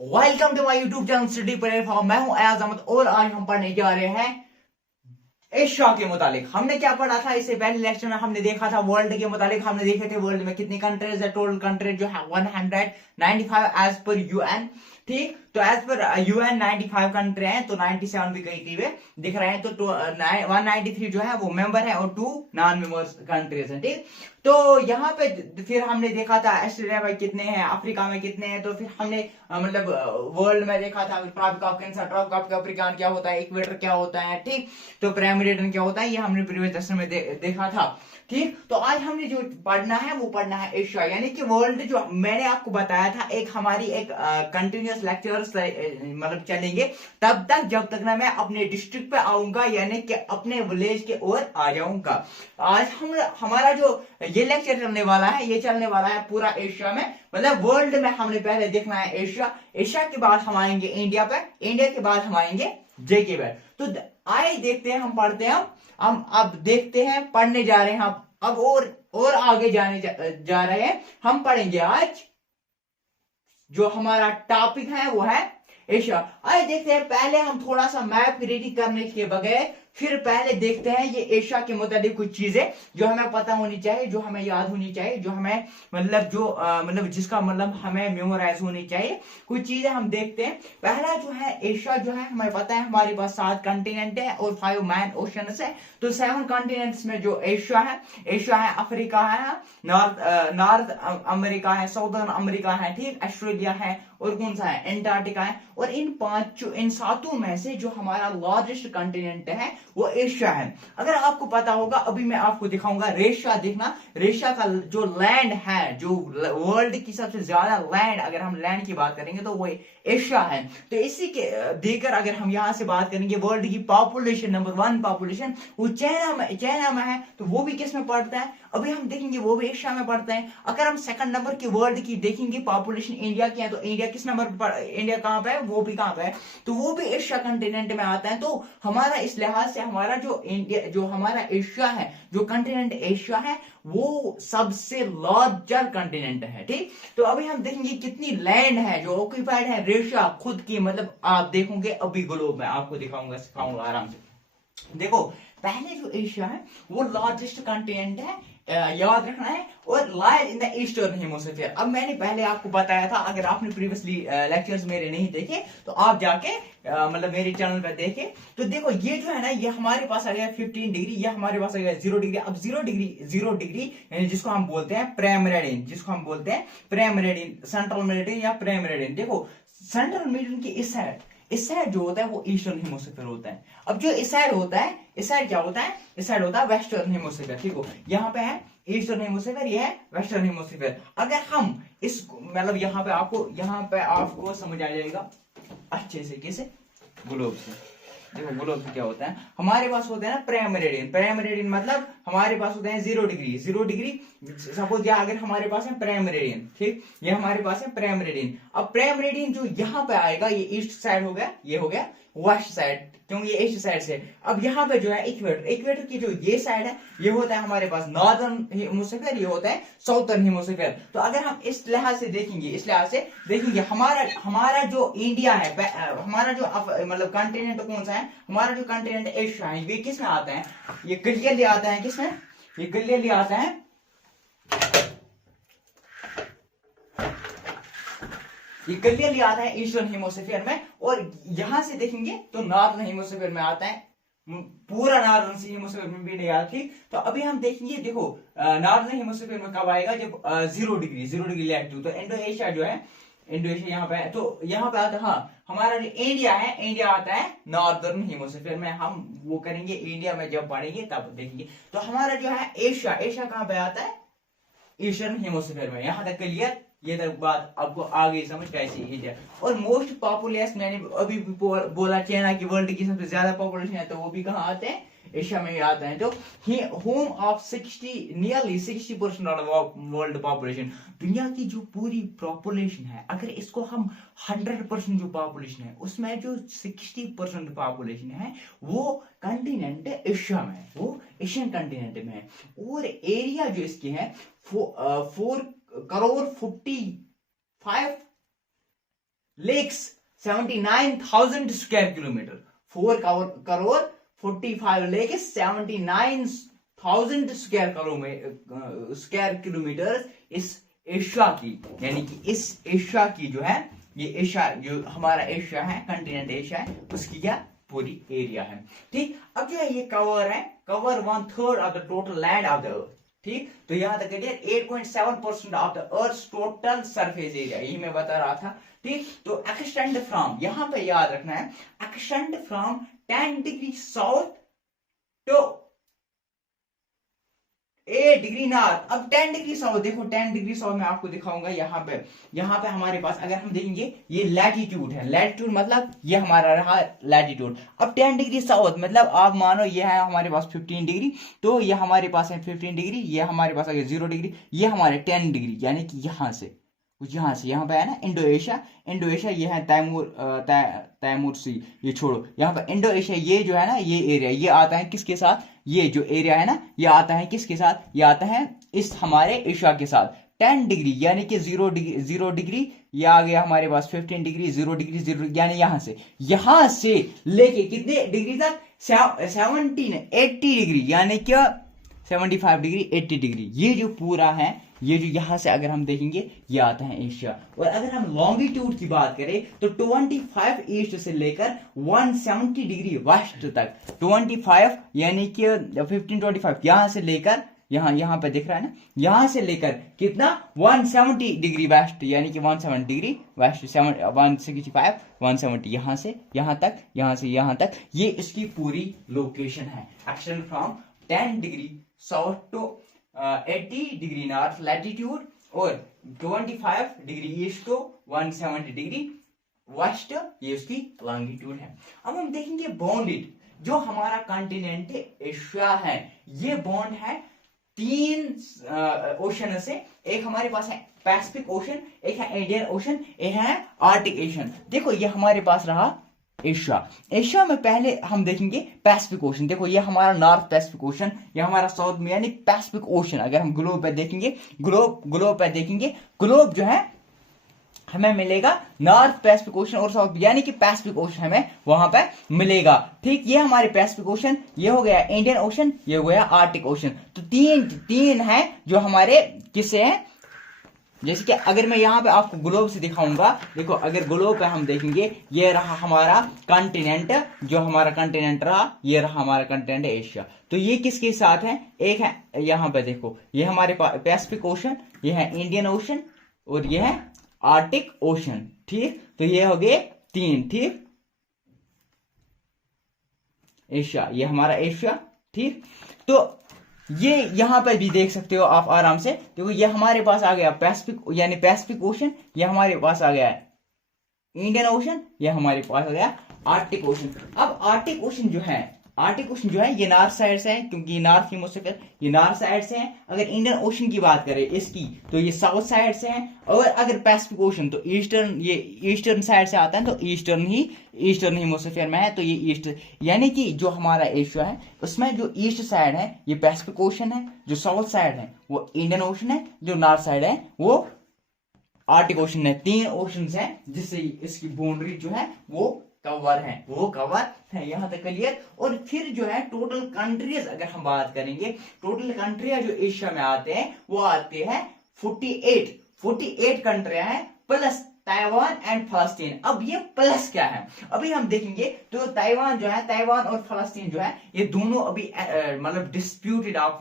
Welcome to my YouTube channel study platform. मैं हूं अयाज अहमद और आज हम पढ़ने जा रहे हैं एशिया के मुतालिक। हमने क्या पढ़ा था इससे पहले लेक्चर में? हमने देखा था वर्ल्ड के मुतालिक। हमने देखे थे वर्ल्ड में कितनी कंट्रीज है। टोटल कंट्रीज जो है 195 एज पर यूएन। ठीक, तो एज पर यूएन 95 कंट्री हैं, तो 97 भी कहीं कहीं दिख रहे हैं। तो 193 जो है वो मेंबर है और 2 नॉन मेंबर्स कंट्रीज हैं। ठीक, तो यहाँ पे फिर हमने देखा था ऑस्ट्रेलिया में कितने हैं, अफ्रीका में कितने हैं। तो फिर हमने मतलब वर्ल्ड में देखा था Tropic of Cancer, Tropic of Capricorn क्या होता है, इक्वेटर क्या होता है। ठीक, तो प्राइम क्या होता है, ये हमने प्रीवियस लेक्चर में देखा था। ठीक, तो आज हमने जो पढ़ना है वो पढ़ना है एशिया, यानी कि वर्ल्ड। जो मैंने आपको बताया था एक हमारी एक कंटिन्यूअस लेक्चर्स मतलब चलेंगे तब तक जब तक ना मैं अपने डिस्ट्रिक्ट पे आऊंगा, यानी कि अपने विलेज के ओर आ जाऊंगा। आज हम हमारा जो ये लेक्चर चलने वाला है, ये चलने वाला है पूरा एशिया में, मतलब वर्ल्ड में। हमने पहले देखना है एशिया, एशिया के बाद हम आएंगे इंडिया पे, इंडिया के बाद हम आएंगे जे के पे। तो आए देखते हैं, हम पढ़ते हैं। हम अब देखते हैं, पढ़ने जा रहे हैं हम अब और आगे जाने जा रहे हैं। हम पढ़ेंगे आज जो हमारा टॉपिक है वो है एशिया। आइए देखते हैं, पहले हम थोड़ा सा मैप रेडी करने के बगैर फिर पहले देखते हैं ये एशिया के मुताबिक कुछ चीजें जो हमें पता होनी चाहिए, जो हमें याद होनी चाहिए, जो हमें मतलब जो मतलब जिसका मतलब हमें मेमोराइज होनी चाहिए। कुछ चीजें हम देखते हैं। पहला जो है एशिया जो है, हमें पता है हमारे पास 7 कॉन्टिनेंट है और 5 मैन ओशंस है। तो 7 कॉन्टिनेंट्स में जो एशिया है अफ्रीका है, नॉर्थ अमेरिका है, साउदर्न अमेरिका है, ठीक, ऑस्ट्रेलिया है, और कौन सा है, एंटार्क्टिका है। और इन 7 में से जो हमारा लार्जेस्ट कॉन्टिनेंट है वो एशिया है। अगर आपको पता होगा, अभी मैं आपको दिखाऊंगा रेशिया। देखना, रेशिया का जो लैंड है, जो वर्ल्ड की सबसे ज्यादा लैंड, अगर हम लैंड की बात करेंगे तो वो एशिया है। तो इसी के देकर अगर हम यहां से बात करेंगे, वर्ल्ड की पॉपुलेशन, नंबर 1 पॉपुलेशन वो चाइना में है। तो वो भी किस में पड़ता है, अभी हम देखेंगे, वो भी एशिया में पड़ता है। अगर हम सेकंड नंबर की वर्ल्ड की देखेंगे पॉपुलेशन इंडिया की है, तो इंडिया किस नंबर पर, इंडिया कहां पे है, वो भी कहां पे है, तो वो भी एशिया कंटिनेंट में आता है। तो हमारा इस लिहाज से हमारा जो इंडिया, जो हमारा एशिया है, जो कंटिनेंट एशिया है, वो सबसे लार्जर कंटिनेंट है। ठीक, तो अभी हम देखेंगे कितनी लैंड है जो ऑक्यूपाइड है रेशिया खुद की। मतलब आप देखोगे अभी ग्लोब में आपको दिखाऊंगा, सिखाऊंगा आराम से। देखो, पहले जो एशिया है वो लार्जेस्ट कंटिनेंट है, याद रखना है, और lies in the eastern hemisphere. अब मैंने पहले आपको बताया था, अगर आपने प्रीवियसली लेक्चर्स मेरे नहीं देखे तो आप जाके मतलब मेरे चैनल पे देखे। तो देखो, ये जो है ना, ये हमारे पास आ गया 15 डिग्री, ये हमारे पास आ गया 0 डिग्री। अब 0 डिग्री जिसको हम बोलते हैं प्राइम मेरिडियन, जिसको हम बोलते हैं प्राइम मेरिडियन, सेंट्रल मेरिडियन या प्राइम मेरिडियन। देखो, सेंट्रल मेरिडियन की इस साइड जो होता है वो ईस्टर्न हेमिस्फीयर होता है। अब जो इस साइड होता है, इस साइड क्या होता है, इस साइड होता है वेस्टर्न हेमिस्फीयर। ठीक हो, यहाँ पे है ईस्टर्न हेमिस्फीयर, ये है वेस्टर्न हेमिस्फीयर। अगर हम इस मतलब यहाँ पे आपको समझ आ जाएगा अच्छे से, कैसे, ग्लोब से। देखो, ग्लोब से क्या होता है, हमारे पास होता है ना प्राइम मेरिडियन। प्राइम मेरिडियन मतलब हमारे पास होते हैं 0 डिग्री सपोज, या अगर हमारे पास है प्राइम मेरिडियन, ठीक, ये हमारे पास है प्राइम मेरिडियन। अब प्राइम मेरिडियन जो यहाँ पे आएगा, ये ईस्ट साइड हो गया, ये हो गया वेस्ट साइड, क्योंकि ये ईस्ट साइड से। अब यहाँ पे जो है इक्वेटर की जो ये साइड है, ये होता है हमारे पास नॉर्दर्न हेमिस्फीयर, ये होता है साउथर्न हेमिस्फीयर। तो अगर हम इस लिहाज से देखेंगे, हमारा जो इंडिया है, हमारा जो मतलब कंटिनेंट कौन सा है, हमारा जो कंटिनेंट एशिया है, ये किस में आता है, ये क्लियरली आता है, किसमें, ये क्लियरली आता है, ये क्लियरली आता है ईस्टर्न हेमिस्फीयर में। और यहां से देखेंगे तो नॉर्दर्न हेमिस्फीयर में आता है, पूरा नॉर्दर्न हेमिस्फीयर में भी नहीं आता। ठीक, तो अभी हम देखेंगे, देखो नॉर्दर्न हेमिस्फीयर में कब आएगा, जब 0 डिग्री लैटिट्यूड। तो इंडो एशिया जो है, इंडो एशिया यहाँ पे है, तो यहाँ पे आता है, हाँ, हमारा जो इंडिया है, इंडिया आता है नॉर्दर्न हेमिस्फीयर में। हम वो करेंगे इंडिया में, जब पढ़ेंगे तब देखेंगे। तो हमारा जो है एशिया कहाँ पे आता है, ईस्टर्न हेमिस्फीयर में। यहाँ तक क्लियर, ये तक बात आपको आगे समझ कैसी है। और मोस्ट पॉपुलस, मैंने अभी भी बोला, चाइना की वर्ल्ड की सबसे ज्यादा पॉपुलेशन है, तो वो भी कहाँ आते हैं, एशिया में ही आते हैं। तो home of nearly 60% of world population, दुनिया की जो पूरी पॉपुलेशन है, अगर इसको हम 100% जो पॉपुलेशन है, उसमें जो 60% पॉपुलेशन है वो कंटिनेंट एशिया में है, वो एशियन कंटिनेंट में है। और एरिया जो इसकी है 4 crore 45 lakhs 79,000 square kilometre, 4 crore 45 lakhs 79,000 square kilometre इस एशिया की, यानी कि इस एशिया की जो है, ये एशिया जो हमारा एशिया है, कंटिनेंट एशिया है, उसकी क्या पूरी एरिया है। ठीक, अब जो है ये cover 1/3 of the total land of the earth. ठीक, तो यहां तक 8.7% of the earth total surface area, यही मैं बता रहा था। ठीक, तो एक्सटेंड फ्रॉम, यहां पे याद रखना है, extend from 10 degree south to 8 degree north. अब 10 डिग्री साउथ देखो, 10 डिग्री साउथ मैं आपको दिखाऊंगा। यहाँ पे हमारे पास अगर हम देखेंगे ये लैटिट्यूड है, लैटिट्यूड मतलब ये हमारा रहा लैटिट्यूड। अब 10 डिग्री साउथ मतलब आप मानो ये है हमारे पास 15 डिग्री, तो ये हमारे पास है 15 डिग्री, ये हमारे पास आ गया 0 डिग्री, ये हमारे 10 डिग्री, यानी कि यहाँ से यहाँ पे है ना इंडो एशिया, ये है तैमूर सी, ये छोड़ो, यहाँ पे इंडो एशिया, ये जो है ना ये एरिया, ये आता है किसके साथ, ये जो एरिया है ना ये आता है किसके साथ, ये आता है इस हमारे एशिया के साथ। 10 डिग्री यानी कि 0 डिग्री, ये आ गया हमारे पास 15 डिग्री, 0 डिग्री 0, यानी यहां से लेके कितने डिग्री तक, 80 डिग्री, यानी क्या 75 डिग्री 80 डिग्री, ये जो पूरा है, ये जो यहां से अगर हम देखेंगे ये आता है एशिया। और अगर हम लॉन्गिट्यूड की बात करें तो 25 ईस्ट से लेकर 170 डिग्री वेस्ट तक, 25 यानी कि 1525 यहां से लेकर यहाँ पे दिख रहा है ना, यहां से लेकर कितना 170 डिग्री वेस्ट, यानी कि 170 डिग्री वेस्ट, 165 170, यहां से यहां तक, यहां से यहां तक, ये इसकी पूरी लोकेशन है। Action from 10 degree south to 80 degree north latitude और 25 degree east to 170 degree west, ये उसकी लॉन्गिट्यूड है। अब हम देखेंगे बॉन्डेड, जो हमारा कॉन्टिनेंट एशिया है, ये बॉन्ड है 3 ओशन से। एक हमारे पास है पैसिफिक ओशन, एक है इंडियन ओशन, एक है आर्टिक ओशन। देखो ये हमारे पास रहा एशिया में पहले हम देखेंगे पैसिफिक ओशन। देखो ये हमारा नॉर्थ पैसिफिक ओशन, ये हमारा साउथ में यानी पैसिफिक ओशन। अगर हम ग्लोब पे देखेंगे, ग्लोब जो है हमें मिलेगा नॉर्थ पैसिफिक ओशन और साउथ, यानी कि पैसिफिक ओशन हमें वहां पे मिलेगा। ठीक, ये हमारे पैसिफिक ओशन, ये हो गया इंडियन ओशन, ये हो गया आर्टिक ओशन। तो तीन है जो हमारे किससे हैं, जैसे कि अगर मैं यहाँ पे आपको ग्लोब से दिखाऊंगा, देखो अगर ग्लोब पे हम देखेंगे, ये रहा हमारा कॉन्टिनेंट, जो हमारा कॉन्टिनेंट रहा, ये रहा हमारा कॉन्टिनेंट एशिया। तो ये किसके साथ है, एक है यहाँ पे देखो, ये हमारे पास पैसिफिक ओशन, ये है इंडियन ओशन और ये है आर्टिक ओशन। ठीक, तो ये हो गए 3। ठीक, एशिया, ये हमारा एशिया। ठीक, तो ये यहां पर भी देख सकते हो आप आराम से, देखो ये हमारे पास आ गया पैसिफिक, यानी पैसिफिक ओशन, ये हमारे पास आ गया इंडियन ओशन, ये हमारे पास आ गया आर्टिक ओशन। अब आर्टिक ओशन जो है ये नॉर्थ साइड से है, क्योंकि ये नॉर्थ हेमिस्फीयर, ये नॉर्थ साइड से है। अगर इंडियन ओशन की बात करें इसकी, तो ये साउथ साइड से है। और अगर पैसिफिक ओशन तो ये ईस्टर्न साइड से आता है, तो ईस्टर्न हेमिस्फीयर में है, तो ये ईस्ट, यानी कि जो हमारा एशिया है उसमें जो ईस्ट साइड है ये पैसिफिक ओशन है, जो साउथ साइड है वो इंडियन ओशन है, जो नॉर्थ साइड है वो आर्टिक ओशन है। 3 ओशन है जिससे इसकी बाउंड्री जो है वो कवर है। यहां तक क्लियर। और फिर जो है टोटल कंट्रीज अगर हम बात करेंगे, टोटल कंट्रियां जो एशिया में आते हैं वो आते हैं 48 कंट्रियां हैं, प्लस ताइवान एंड फलस्तीन। अब ये प्लस क्या है अभी हम देखेंगे। तो ताइवान और फलस्तीन जो है ये दोनों अभी मतलब डिस्प्यूटेड, आप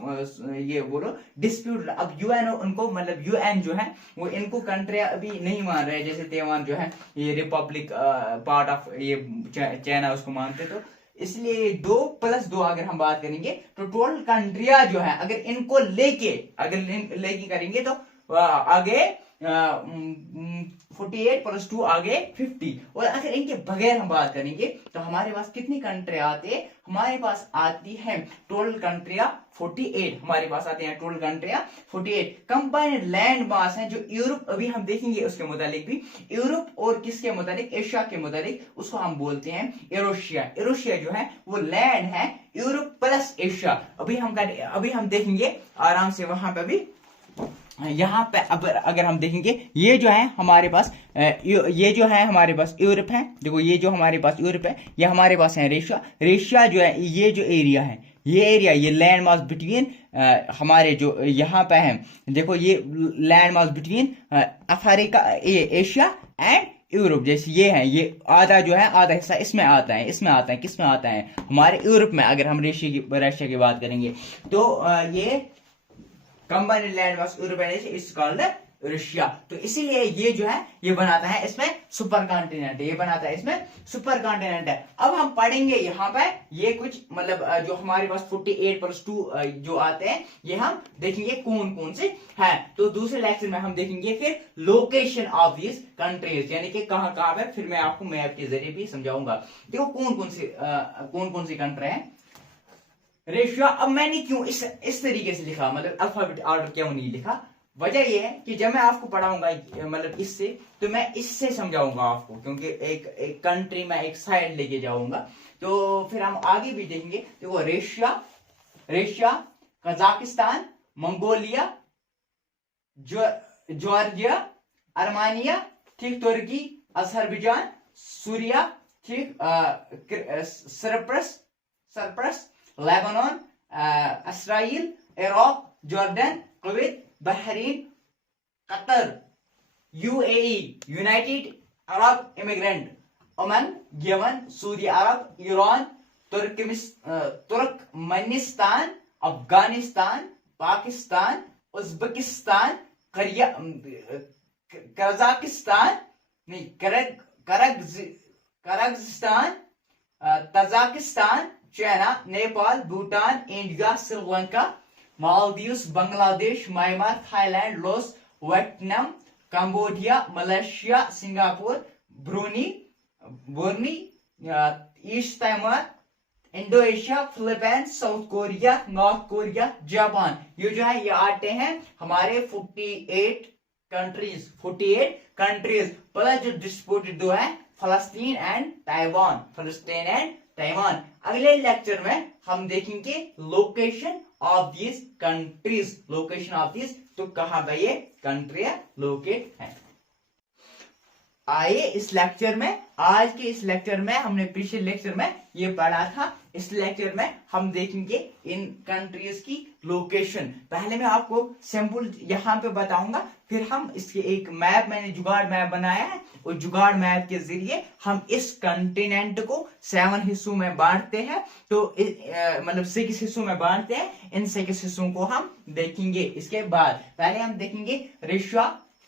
ये बोलो डिस्प्यूटेड। अब यूएन उनको, मतलब यूएन जो है वो इनको कंट्रियां अभी नहीं मान रहे। जैसे ताइवान जो है ये रिपब्लिक पार्ट ऑफ ये चाइना उसको मानते, तो इसलिए 2+2 अगर हम बात करेंगे तो टोटल कंट्रियां जो है अगर इनको लेके करेंगे तो आगे 48 + 2 आगे 50। और अगर इनके बगैर हम बात करेंगे तो हमारे पास कितनी कंट्री आती है, हमारे पास आती है टोटल कंट्रियां 48, हमारे पास आते हैं टोटल कंट्रियां 48। कंबाइंड लैंड मास है जो यूरोप, अभी हम देखेंगे उसके मुतालिक भी, यूरोप और किसके मुतालिक, एशिया के मुतालिक, उसको हम बोलते हैं यूरोशिया जो है वो लैंड है यूरोप प्लस एशिया। अभी हम देखेंगे आराम से वहां पे भी यहाँ पे अब अगर हम देखेंगे ये जो है हमारे पास ये जो है हमारे पास यूरोप है। देखो ये जो हमारे पास यूरोप है, ये हमारे पास है रेशिया। रेशिया जो है ये जो एरिया है, ये एरिया, ये लैंड मास बिटवीन हमारे जो यहाँ पे है, देखो ये land mass between Africa, Asia and Europe. जैसे ये है, ये आधा जो है, आधा हिस्सा इसमें आता है, इसमें आता है, किस में आता है, हमारे यूरोप में। अगर हम रशिया की बात करेंगे तो ये combined land mass Europe is called Russia. तो इसीलिए ये जो है ये बनाता है इसमें सुपर कॉन्टिनेंट, ये बनाता है इसमें सुपर कॉन्टिनेंट है। अब हम पढ़ेंगे यहाँ पे ये कुछ मतलब जो हमारे पास 48+2 जो आते हैं, ये हम देखेंगे कौन कौन से हैं। तो दूसरे लेक्चर में हम देखेंगे फिर लोकेशन ऑफ दिस कंट्रीज, यानी कि कहाँ कहाँ पे, फिर मैं आपको मैप के जरिए भी समझाऊंगा। देखो कौन कौन सी कंट्री है रेशिया। अब मैंने क्यों इस तरीके से लिखा, मतलब अल्फाबेट ऑर्डर क्यों नहीं लिखा, वजह यह है कि जब मैं आपको पढ़ाऊंगा मतलब इससे, तो मैं इससे समझाऊंगा आपको, क्योंकि एक कंट्री में एक साइड लेके जाऊंगा। तो फिर हम आगे भी देखेंगे। देखो Russia, Kazakhstan, Mongolia, Georgia, Armenia, ठीक, तुर्की, अजरबैजान, सूरिया, ठीक, Cyprus, Lebanon, Israel, Iraq, Jordan, Kuwait, Bahrain, Qatar, UAE, United Arab immigrant, Oman, Yemen, Saudi Arabia, Iran, Turkmenistan, Afghanistan, Pakistan, Uzbekistan, Kazakhstan, नहीं, Kyrgyzstan, Tajikistan, China, Nepal, Bhutan, India, Sri Lanka, Maldives, Bangladesh, Myanmar, Thailand, Laos, Vietnam, Cambodia, Malaysia, Singapore, Brunei, East Timor, Indonesia, Philippines, South Korea, North Korea, Japan. ये जो है ये आते हैं हमारे 48 countries plus जो disputed दो है फलस्तीन एंड ताइवान। अगले लेक्चर में हम देखेंगे लोकेशन ऑफ दिस कंट्रीज, तो कहां पे ये कंट्री लोकेट है। आइए इस लेक्चर में, आज के इस लेक्चर में, हमने पिछले लेक्चर में ये पढ़ा था, इस लेक्चर में हम देखेंगे इन कंट्रीज की लोकेशन। पहले मैं आपको सिंपल यहाँ पे बताऊंगा, फिर हम इसके एक मैप, मैंने जुगाड़ मैप बनाया है, और जुगाड़ मैप के जरिए हम इस कंटिनेंट को 7 हिस्सों में बांटते हैं। तो मतलब 6 हिस्सों में बांटते हैं, इन 6 हिस्सों को हम देखेंगे। इसके बाद पहले हम देखेंगे Russia,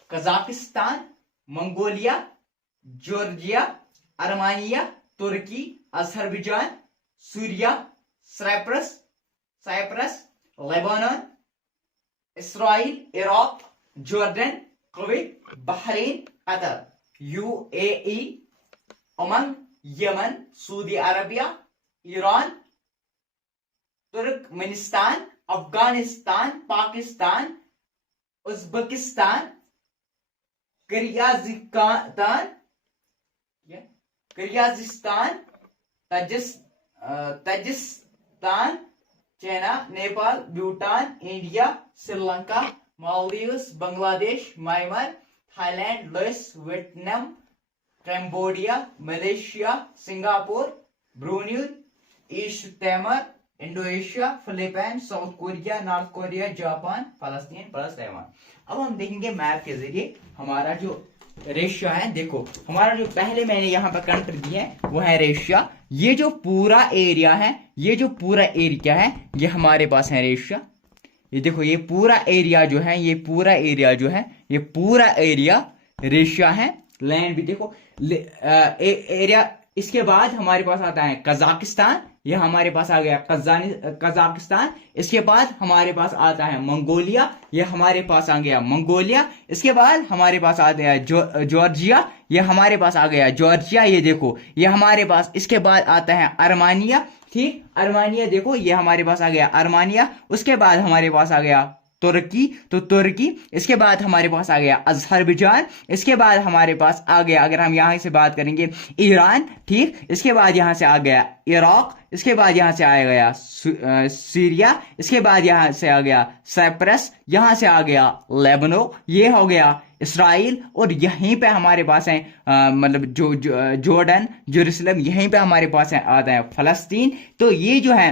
Kazakhstan, Mongolia, Georgia, Armenia, तुर्की, अजरबैजान, सूरिया, Cyprus, Lebanon, Israel, Iraq, Jordan, Kuwait, Bahrain, Qatar, UAE, Oman, Yemen, Saudi Arabia, Iran, Turkmenistan, Afghanistan, Pakistan, Uzbekistan, Kyrgyzstan, Tajikistan, China, Nepal, Bhutan, India, Sri Lanka, Maldives, Bangladesh, Myanmar, Thailand, Laos, Vietnam, Cambodia, Malaysia, Singapore, Brunei, East Timor, Indonesia, Philippines, South Korea, North Korea, Japan, फलस्तीन plus Taiwan. अब हम देखेंगे map के जरिए हमारा जो रेशिया है। देखो हमारा जो पहले मैंने यहाँ पर कंट्री दी है वो है रेशिया। ये जो पूरा एरिया है, ये हमारे पास है रेशिया। ये देखो ये पूरा एरिया जो है, ये पूरा एरिया रेशिया है। लैंड भी देखो एरिया। इसके बाद हमारे पास आता है कजाकिस्तान, ये हमारे पास आ गया कजाकिस्तान। इसके बाद हमारे पास आता है मंगोलिया, ये हमारे पास आ गया मंगोलिया। इसके बाद हमारे पास आ गया जॉर्जिया, ये हमारे पास आ गया जॉर्जिया। ये देखो ये हमारे पास। इसके बाद आता है अर्मानिया, ठीक, अर्मानिया देखो ये हमारे पास आ गया अर्मानिया। उसके बाद हमारे पास आ गया तुर्की, तो तुर्की। इसके बाद हमारे पास आ गया अजरबैजान। इसके बाद हमारे पास आ गया, अगर हम यहाँ से बात करेंगे, ईरान, ठीक। इसके बाद यहाँ से आ गया इराक। इसके बाद यहाँ से आ गया सीरिया। इसके बाद यहाँ से आ गया साइप्रस। यहाँ से आ गया लेबनो। ये हो गया इसराइल। और यहीं पे हमारे पास है मतलब जॉर्डन, जेरूसलम, यहीं पे हमारे पास है आता है फलस्तीन। तो ये जो है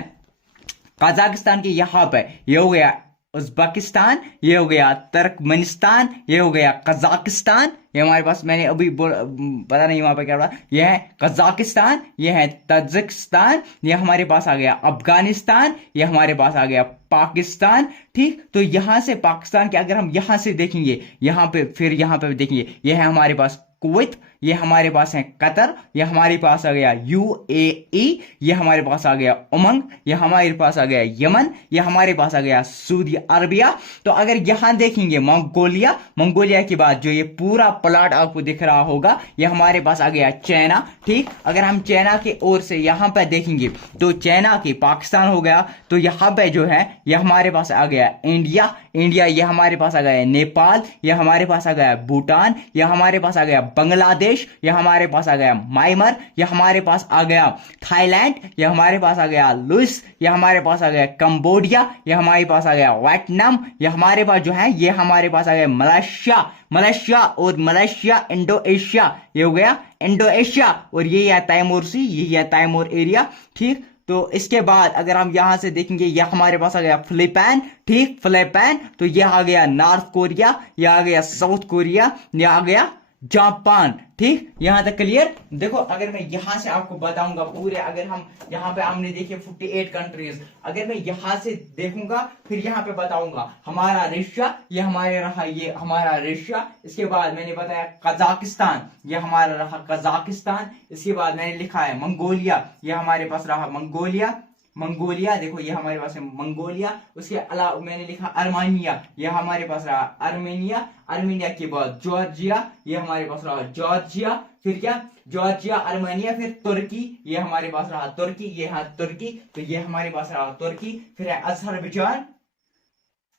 कजाकिस्तान के यहाँ पे, ये हो गया उज्बेकिस्तान, ये हो गया तुर्कमेनिस्तान, ये हो गया कजाकिस्तान। ये हमारे पास, मैंने अभी पता नहीं वहां पे क्या रहा, ये है कजाकिस्तान, ये है तजिकिस्तान, ये हमारे पास आ गया अफगानिस्तान, ये हमारे पास आ गया पाकिस्तान, ठीक। तो यहां से पाकिस्तान के अगर हम यहां से देखेंगे, यहां पे फिर यहां पे देखेंगे, ये है हमारे पास कुवैत, ये हमारे पास है कतर, ये हमारे पास आ गया यूएई, ये हमारे पास आ गया उमंग, ये हमारे पास आ गया यमन, ये हमारे पास आ गया सऊदी अरबिया। तो अगर यहां देखेंगे मंगोलिया, मंगोलिया के बाद जो ये पूरा प्लॉट आपको दिख रहा होगा, ये हमारे पास आ गया चाइना, ठीक। अगर हम चाइना के ओर से यहां पर देखेंगे तो चाइना के पाकिस्तान हो गया। तो यहां पे जो है ये हमारे पास आ गया इंडिया, इंडिया, ये हमारे पास आ गया नेपाल, ये हमारे पास आ गया भूटान, ये हमारे पास आ गया बांग्लादेश, ये हमारे पास आ गया म्यांमार, ये हमारे पास आ गया थाईलैंड, ये हमारे पास आ गया लुइस, ये हमारे पास आ गया कंबोडिया, ये हमारे पास आ गया वियतनाम, ये हमारे पास जो है ये हमारे पास आ गया मलेशिया, मलेशिया और मलेशिया इंडो एशिया, ये हो गया इंडो एशिया। और ये है तैमूर सी, ये है तैमूर एरिया, ठीक। तो इसके बाद अगर हम यहां से देखेंगे, ये हमारे पास आ गया फिलिपाइन, ठीक, फिलिपाइन। तो ये आ गया नॉर्थ कोरिया, ये आ गया साउथ कोरिया, ये आ गया जापान, ठीक। यहां तक क्लियर। देखो अगर मैं यहां से आपको बताऊंगा पूरे, अगर हम यहां पे हमने देखे 48 कंट्रीज, अगर मैं यहां से देखूंगा फिर यहां पे बताऊंगा हमारा रशिया, ये हमारे रहा, ये हमारा रशिया। इसके बाद मैंने बताया कजाकिस्तान, ये हमारा रहा कजाकिस्तान। इसके बाद मैंने लिखा है मंगोलिया, ये हमारे पास रहा मंगोलिया, मंगोलिया, देखो ये हमारे पास है मंगोलिया। उसके अलावा मैंने लिखा अर्मानिया, ये हमारे पास रहा अर्मेनिया, अर्मेनिया के बाद जॉर्जिया, ये हमारे पास रहा जॉर्जिया, फिर क्या जॉर्जिया, अर्मेनिया, फिर तुर्की, ये हमारे पास रहा तुर्की, ये है तुर्की, तो ये हमारे पास रहा तुर्की। फिर है अजरबैजान,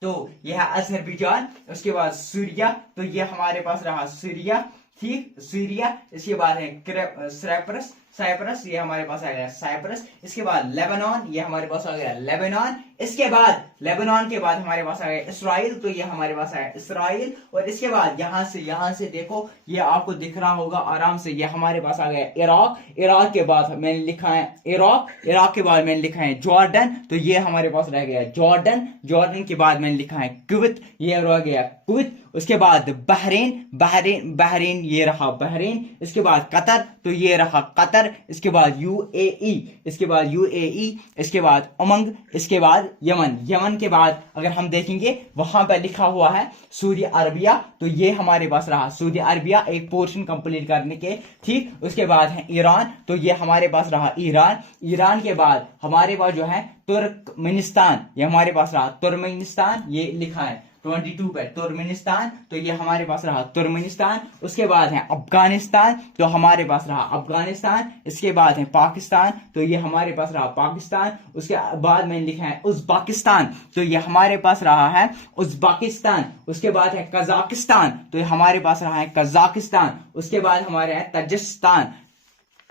तो यह है अजरबैजान। उसके बाद सीरिया, तो ये हमारे पास रहा सीरिया, ठीक, सीरिया। इसके बाद है साइप्रस, साइप्रस, ये हमारे पास आ गया साइप्रस। इसके बाद लेबनान, ये हमारे पास आ गया लेबनान। इसके बाद लेबनान के बाद हमारे पास आ गया इसराइल, तो ये हमारे पास आया इसराइल। और इसके बाद यहां से देखो, ये आपको दिख रहा होगा आराम से, ये हमारे पास आ गया इराक, इराक के बाद मैंने लिखा है इराक, इराक के बाद मैंने लिखा है जॉर्डन, तो ये हमारे पास रह गया जॉर्डन, जॉर्डन के बाद मैंने लिखा है कुवैत, ये रह गया कुवैत। उसके बाद बहरीन, बहरीन, बहरीन, ये रहा बहरीन। इसके बाद कतर, तो ये रहा कतर। इसके बाद यूएई, इसके बाद यूएई। इसके बाद उमंग, इसके बाद यमन, यमन के बाद अगर हम देखेंगे वहां पर लिखा हुआ है सऊदी अरबिया, तो ये हमारे पास रहा सऊदी अरबिया एक पोर्शन कंप्लीट करने के, ठीक। उसके बाद है ईरान, तो ये हमारे पास रहा ईरान, ईरान के बाद हमारे पास जो है तुर्कमेनिस्तान, ये हमारे पास रहा तुर्कमेनिस्तान, ये लिखा है 22 पे तुर्कमेनिस्तान, तो ये हमारे पास रहा तुर्कमेनिस्तान। उसके बाद है अफगानिस्तान, तो हमारे पास रहा अफगानिस्तान। इसके बाद है पाकिस्तान, तो ये हमारे पास रहा पाकिस्तान। उसके बाद मैंने लिखा है उज्बेकिस्तान, तो ये हमारे पास रहा है उज्बेकिस्तान। उसके बाद है कजाकिस्तान, तो ये हमारे पास रहा है कजाकिस्तान। उसके बाद हमारे है तजिकिस्तान,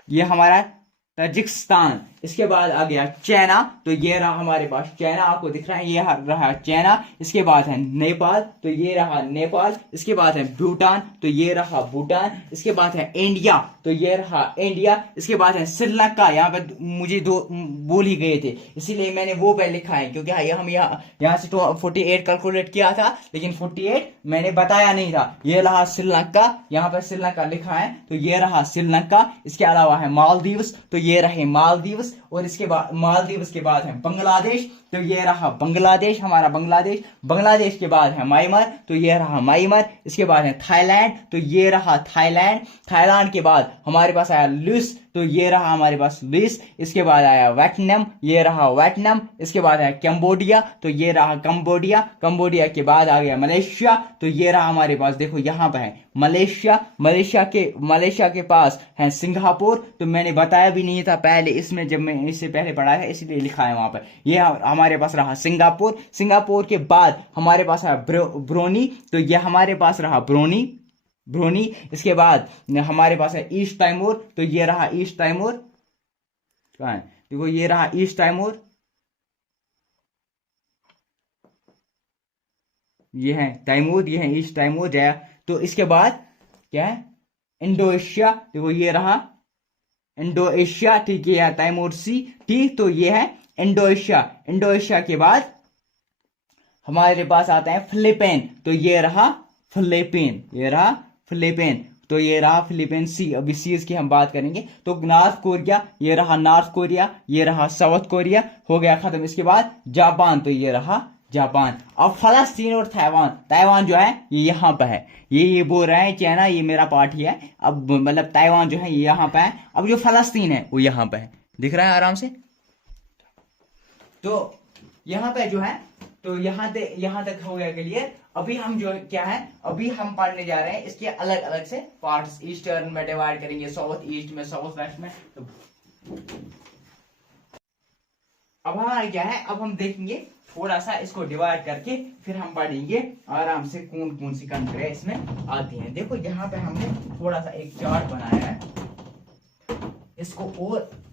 ये हमारा तजिकिस्तान। इसके बाद आ गया चाइना, तो ये रहा हमारे पास चाइना, आपको दिख रहा है ये रहा चाइना। इसके बाद है नेपाल, तो ये रहा नेपाल। इसके बाद है भूटान, तो ये रहा भूटान। इसके बाद है इंडिया, तो ये रहा इंडिया। इसके बाद है श्रीलंका, यहाँ पे मुझे दो बोल ही गए थे इसीलिए मैंने वो पे लिखा है, क्योंकि हम यहाँ से तो 48 कैलकुलेट किया था, लेकिन 48 मैंने बताया नहीं था। ये रहा श्रीलंका, यहाँ पे श्रीलंका लिखा है, तो ये रहा श्रीलंका। इसके अलावा है मालदीव्स, तो ये रहे मालदीव्स। और इसके बाद मालदीव्स के बाद है बांग्लादेश, तो ये रहा बांग्लादेश, हमारा बांग्लादेश। बांग्लादेश के बाद है म्यांमार, तो ये रहा म्यांमार। इसके बाद है थाईलैंड, तो ये रहा थाईलैंड। थाईलैंड के बाद हमारे पास आया लुइस, तो ये रहा हमारे पास लुइस। इसके बाद आया वियतनाम, ये रहा वियतनाम। इसके बाद है कंबोडिया, तो ये रहा कंबोडिया। कंबोडिया के बाद आ गया मलेशिया, तो ये रहा हमारे पास, देखो यहाँ पे है मलेशिया। मलेशिया के पास है सिंगापुर, तो मैंने बताया भी नहीं था पहले इसमें जब मैं हमने इससे पहले पढ़ा है इसलिए लिखा है वहां पर। ये हमारे पास रहा सिंगापुर। सिंगापुर के बाद हमारे पास है ब्रोनी, तो ये हमारे पास रहा ब्रोनी। इसके बाद हमारे पास है ईस्ट टाइमोर, तो ये रहा ईस्ट टाइमोर। कहाँ है, देखो ये रहा ईस्ट टाइमोर, ये है टाइमूर, ये है ईस्ट टाइमूर जया। तो इसके बाद क्या है, इंडोनेशिया, देखो ये रहा इंडोनेशिया, ठीक है, तैमूर सी, ठीक। तो ये है इंडोनेशिया के बाद हमारे पास आता है फिलीपीन, तो ये रहा फिलीपीन, तो ये रहा फिलीपीन सी। अभी सीज की हम बात करेंगे। तो नॉर्थ कोरिया, ये रहा नॉर्थ कोरिया, ये रहा साउथ कोरिया, हो गया खत्म। इसके बाद जापान, तो ये रहा जापान। अब फलस्तीन और ताइवान जो है ये यहाँ पे है, ये बोल रहे हैं चाइना ये मेरा पार्ट ही है। अब मतलब ताइवान जो है ये यहाँ पे है। अब जो फलस्तीन है वो यहाँ पे है, दिख रहा है आराम से। तो यहाँ पे जो है, तो यहाँ तक हो गया क्लियर। अभी हम जो क्या है, अभी हम पढ़ने जा रहे हैं इसके अलग अलग से पार्ट्स। ईस्टर्न में डिवाइड करेंगे, साउथ ईस्ट में, साउथ वेस्ट में। तो अब हमारा क्या है, अब हम देखेंगे थोड़ा सा इसको डिवाइड करके, फिर हम पढ़ेंगे आराम से कौन कौन सी कंट्री इसमें आती हैं। देखो यहाँ पे हमने थोड़ा सा एक चार्ट बनाया है इसको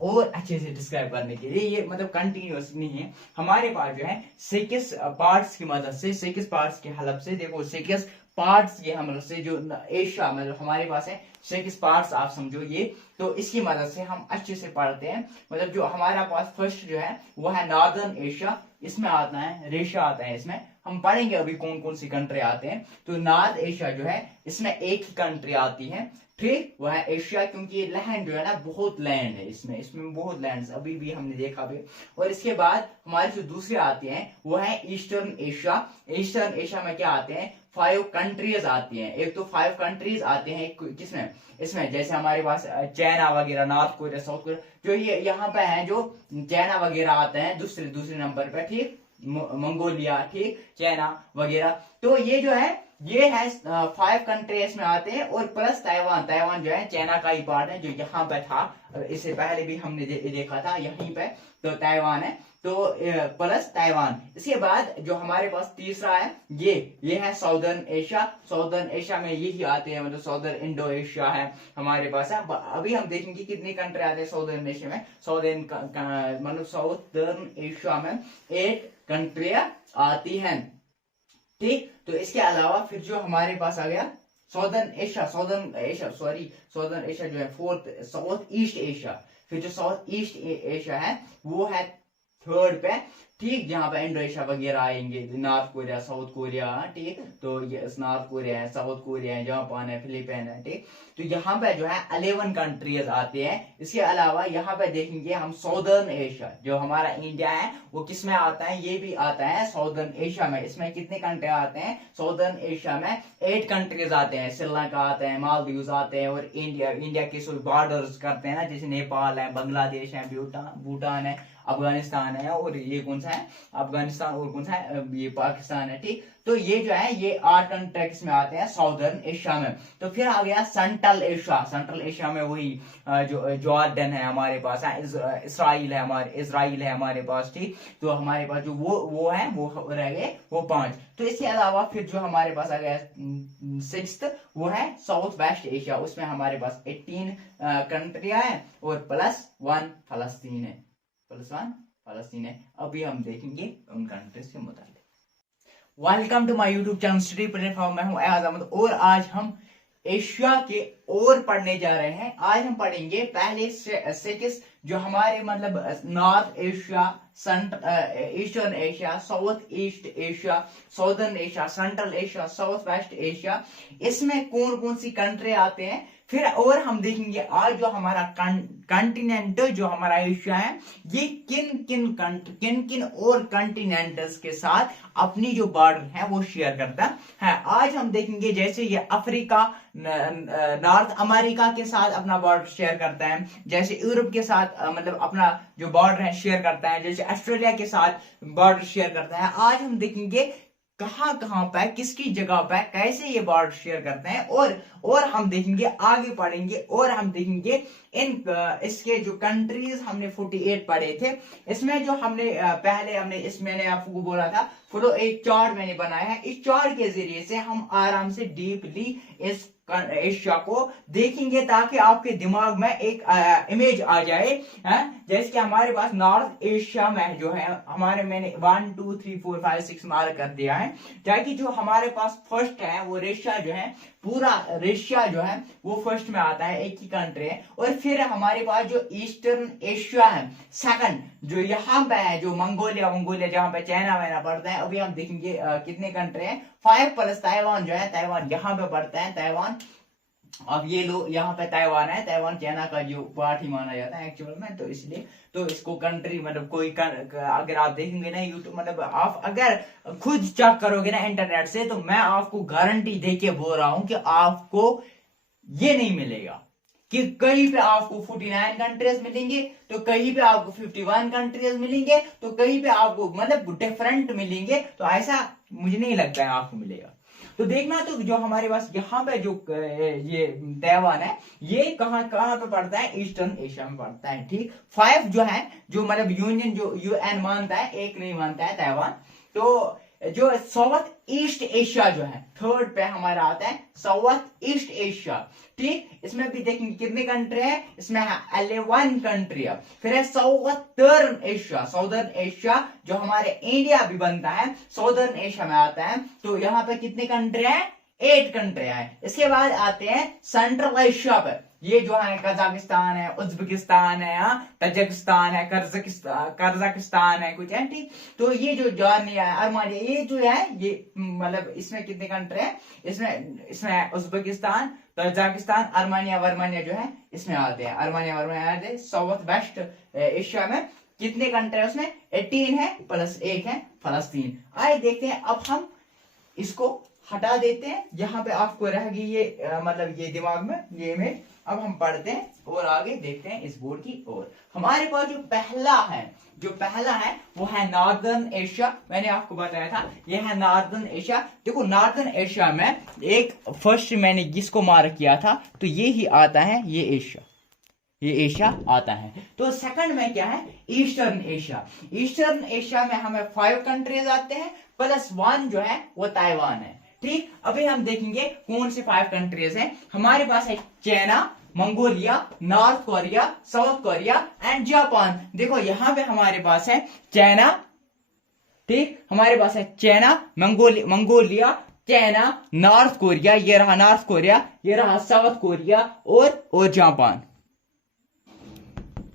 और अच्छे से डिस्क्राइब करने के लिए। ये मतलब कंटिन्यूअस नहीं है, हमारे पास जो है 6 पार्ट्स की मदद से, 6 पार्ट्स की हेल्प से, देखो 6 पार्ट्स की मदद से जो एशिया मतलब हमारे पास है 6 पार्ट्स, आप समझो ये। तो इसकी मदद से हम अच्छे से पढ़ते हैं। मतलब जो हमारा पास फर्स्ट जो है वो है नॉर्दर्न एशिया, इसमें आता है रेशिया आता है। इसमें हम पढ़ेंगे अभी कौन कौन सी कंट्री आते हैं। तो नॉर्थ एशिया जो है इसमें एक ही कंट्री आती है, ठीक, वह है एशिया, क्योंकि ये लैंड जो है ना बहुत लैंड है इसमें बहुत लैंड अभी भी हमने देखा भी। और इसके बाद हमारे जो दूसरे आते हैं वो है ईस्टर्न एशिया। ईस्टर्न एशिया में क्या आते हैं, 5 कंट्रीज आती हैं। एक तो 5 कंट्रीज आते हैं किसमें, इसमें जैसे हमारे पास चाइना वगैरह, नॉर्थ कोरिया, साउथ कोरिया, जो ये यहाँ पे है, जो चाइना वगैरह आते हैं दूसरे नंबर पे, ठीक, मंगोलिया, ठीक, चाइना वगैरह। तो ये जो है ये है 5 कंट्रीज में आते हैं। और प्लस ताइवान जो है चाइना का ही पार्ट है, जो यहाँ पे था, इससे पहले भी हमने देखा था यहीं पे, तो ताइवान है। तो प्लस ताइवान। इसके बाद जो हमारे पास तीसरा है ये है साउदर्न एशिया में यही आते हैं, मतलब साउदर्न इंडो एशिया है हमारे पास है। अभी हम देखेंगे कितनी कंट्री आते हैं साउदर्न एशिया में। मतलब साउदर्न एशिया में 8 कंट्रियां आती हैं, ठीक। तो इसके अलावा फिर जो हमारे पास आ गया साउदर्न एशिया जो है 4th, साउथ ईस्ट एशिया। फिर जो साउथ ईस्ट एशिया है वो है 3rd पे, ठीक, जहां पे इंडोनेशिया वगैरह आएंगे, नॉर्थ कोरिया, साउथ कोरिया, ठीक। तो ये नॉर्थ कोरिया है, साउथ कोरिया है, जापान है, फिलीपीन है, ठीक। तो यहाँ पे जो है 11 कंट्रीज आते हैं। इसके अलावा यहाँ पे देखेंगे हम साउदर्न एशिया, जो हमारा इंडिया है वो किस में आता है, ये भी आता है साउदर्न एशिया में। इसमें कितने कंट्री आते हैं, साउदर्न एशिया में 8 कंट्रीज आते हैं। श्रीलंका आते हैं, मालदीव्स आते हैं, और इंडिया के बॉर्डर्स करते हैं ना, जैसे नेपाल है, बांग्लादेश है, भूटान है, अफगानिस्तान है, और ये कौन सा है, अफगानिस्तान, और कौन सा है, ये पाकिस्तान है, ठीक। तो ये जो है ये 8 कंट्रीज में आते हैं साउदर्न एशिया में। तो फिर आ गया सेंट्रल एशिया में वही जो जॉर्डन है हमारे पास है, इजराइल है हमारे पास, ठीक। तो हमारे पास जो वो है वो रह गए वो 5। तो इसके अलावा फिर जो हमारे पास आ गया 6th, वो है साउथ वेस्ट एशिया। उसमें हमारे पास 18 कंट्रियां हैं, और +1 फलस्तीन है। अभी हम देखेंगे उन कंट्रीज के मुताबिक। Welcome to my YouTube channel study platform. मैं हूं अयाज अहमद, और आज हम एशिया के और पढ़ने जा रहे हैं। आज हम पढ़ेंगे पहले 6 जो हमारे मतलब north Asia, eastern Asia, south east Asia, southern Asia, central Asia, south west Asia, इसमें कौन कौन सी कंट्री आते हैं। फिर और हम देखेंगे आज जो हमारा कॉन्टिनेंट जो हमारा एशिया है, ये किन किन और कॉन्टिनेंट्स के साथ अपनी जो बॉर्डर है वो शेयर करता है। आज हम देखेंगे जैसे ये अफ्रीका नॉर्थ अमेरिका के साथ अपना बॉर्डर शेयर करता है, जैसे यूरोप के साथ मतलब अपना जो बॉर्डर है शेयर करता है, जैसे ऑस्ट्रेलिया के साथ बॉर्डर शेयर करता है। आज हम देखेंगे कहाँ कहाँ पे, किसकी जगह पे, कैसे ये बॉर्डर शेयर करते हैं, और हम देखेंगे, आगे पढ़ेंगे और हम देखेंगे इसके जो कंट्रीज हमने 48 पढ़े थे, इसमें जो हमने पहले हमने मैंने आपको बोला था फॉलो एक चार्ट मैंने बनाया है, इस चार्ट के जरिए से हम आराम से डीपली इस एशिया को देखेंगे ताकि आपके दिमाग में एक इमेज आ जाए। जैसे कि हमारे पास नॉर्थ एशिया में जो है हमारे, मैंने 1 2 3 4 5 6 मार्क कर दिया है, ताकि जो हमारे पास फर्स्ट है वो रशिया जो है, पूरा रशिया जो है वो फर्स्ट में आता है, एक ही कंट्री है। और फिर हमारे पास जो ईस्टर्न एशिया है सेकंड, जो यहाँ पे है, जो मंगोलिया जहाँ पे चाइना वाइना पड़ता है, अभी हम देखेंगे कितने कंट्री हैं, 5 प्लस ताइवान जो है, ताइवान यहाँ पे पड़ता है, ताइवान। अब ये लो यहाँ पे ताइवान है, ताइवान चाइना का जो पार्ट ही माना जाता है एक्चुअल में, तो इसलिए तो इसको कंट्री मतलब कोई अगर आप देखेंगे ना यूट्यूब, मतलब आप अगर खुद चेक करोगे ना इंटरनेट से, तो मैं आपको गारंटी देके बोल रहा हूं कि आपको ये नहीं मिलेगा कि कहीं पे आपको 49 कंट्रीज मिलेंगे, तो कहीं पे आपको 51 कंट्रीज मिलेंगे, तो कहीं पे आपको मतलब डिफरेंट मिलेंगे, तो ऐसा मुझे नहीं लगता है आपको मिलेगा। तो देखना, तो जो हमारे पास यहाँ पे जो ये ताइवान है, ये कहाँ कहाँ पे पड़ता है, ईस्टर्न एशिया में पड़ता है, ठीक। 5 जो है, जो मतलब यूनियन जो यूएन मानता है, एक नहीं मानता है ताइवान। तो जो साउथ ईस्ट एशिया जो है थर्ड पे हमारा आता है, साउथ ईस्ट एशिया, ठीक। इसमें भी देखेंगे कितने कंट्री है, इसमें है 11 कंट्री है। फिर है साउदर्न एशिया जो हमारे इंडिया भी बनता है, साउदर्न एशिया में आता है, तो यहाँ पे कितने कंट्री है, 8 कंट्री है। इसके बाद आते हैं सेंट्रल एशिया पे, ये जो है कजाकिस्तान है, उज्बेकिस्तान है, तजिकिस्तान है, कर्जाकिस्तान है कुछ है, ठीक। तो ये जो जॉर्जिया है, आर्मेनिया, ये जो है ये मतलब इसमें कितने कंट्री है, इसमें उज्बेकिस्तान, तजाकिस्तान, आर्मेनिया जो है इसमें आते हैं, आर्मेनिया आते हैं। साउथ वेस्ट एशिया में कितने कंट्री है, उसमें 18 है, प्लस 1 है फलस्तीन। आइए देखते हैं, अब हम इसको हटा देते हैं, यहाँ पे आपको रहेगी ये मतलब ये दिमाग में ये इमेज। अब हम पढ़ते हैं और आगे देखते हैं इस बोर्ड की ओर। हमारे पास जो पहला है वो है नॉर्दर्न एशिया, मैंने आपको बताया था ये है नॉर्दर्न एशिया। देखो नॉर्दर्न एशिया में एक फर्स्ट मैंने जिसको मार्क किया था, तो ये ही आता है, ये एशिया आता है। तो सेकंड में क्या है, ईस्टर्न एशिया में हमें 5 कंट्रीज आते हैं, प्लस 1 जो है वो ताइवान है, ठीक। अभी हम देखेंगे कौन से 5 कंट्रीज हैं। हमारे पास है China, Mongolia, north Korea, south Korea and Japan. देखो यहां पे हमारे पास है चाइना, ठीक, हमारे पास है China, Mongolia, China, north Korea, ये रहा नॉर्थ कोरिया, ये रहा साउथ कोरिया और जापान,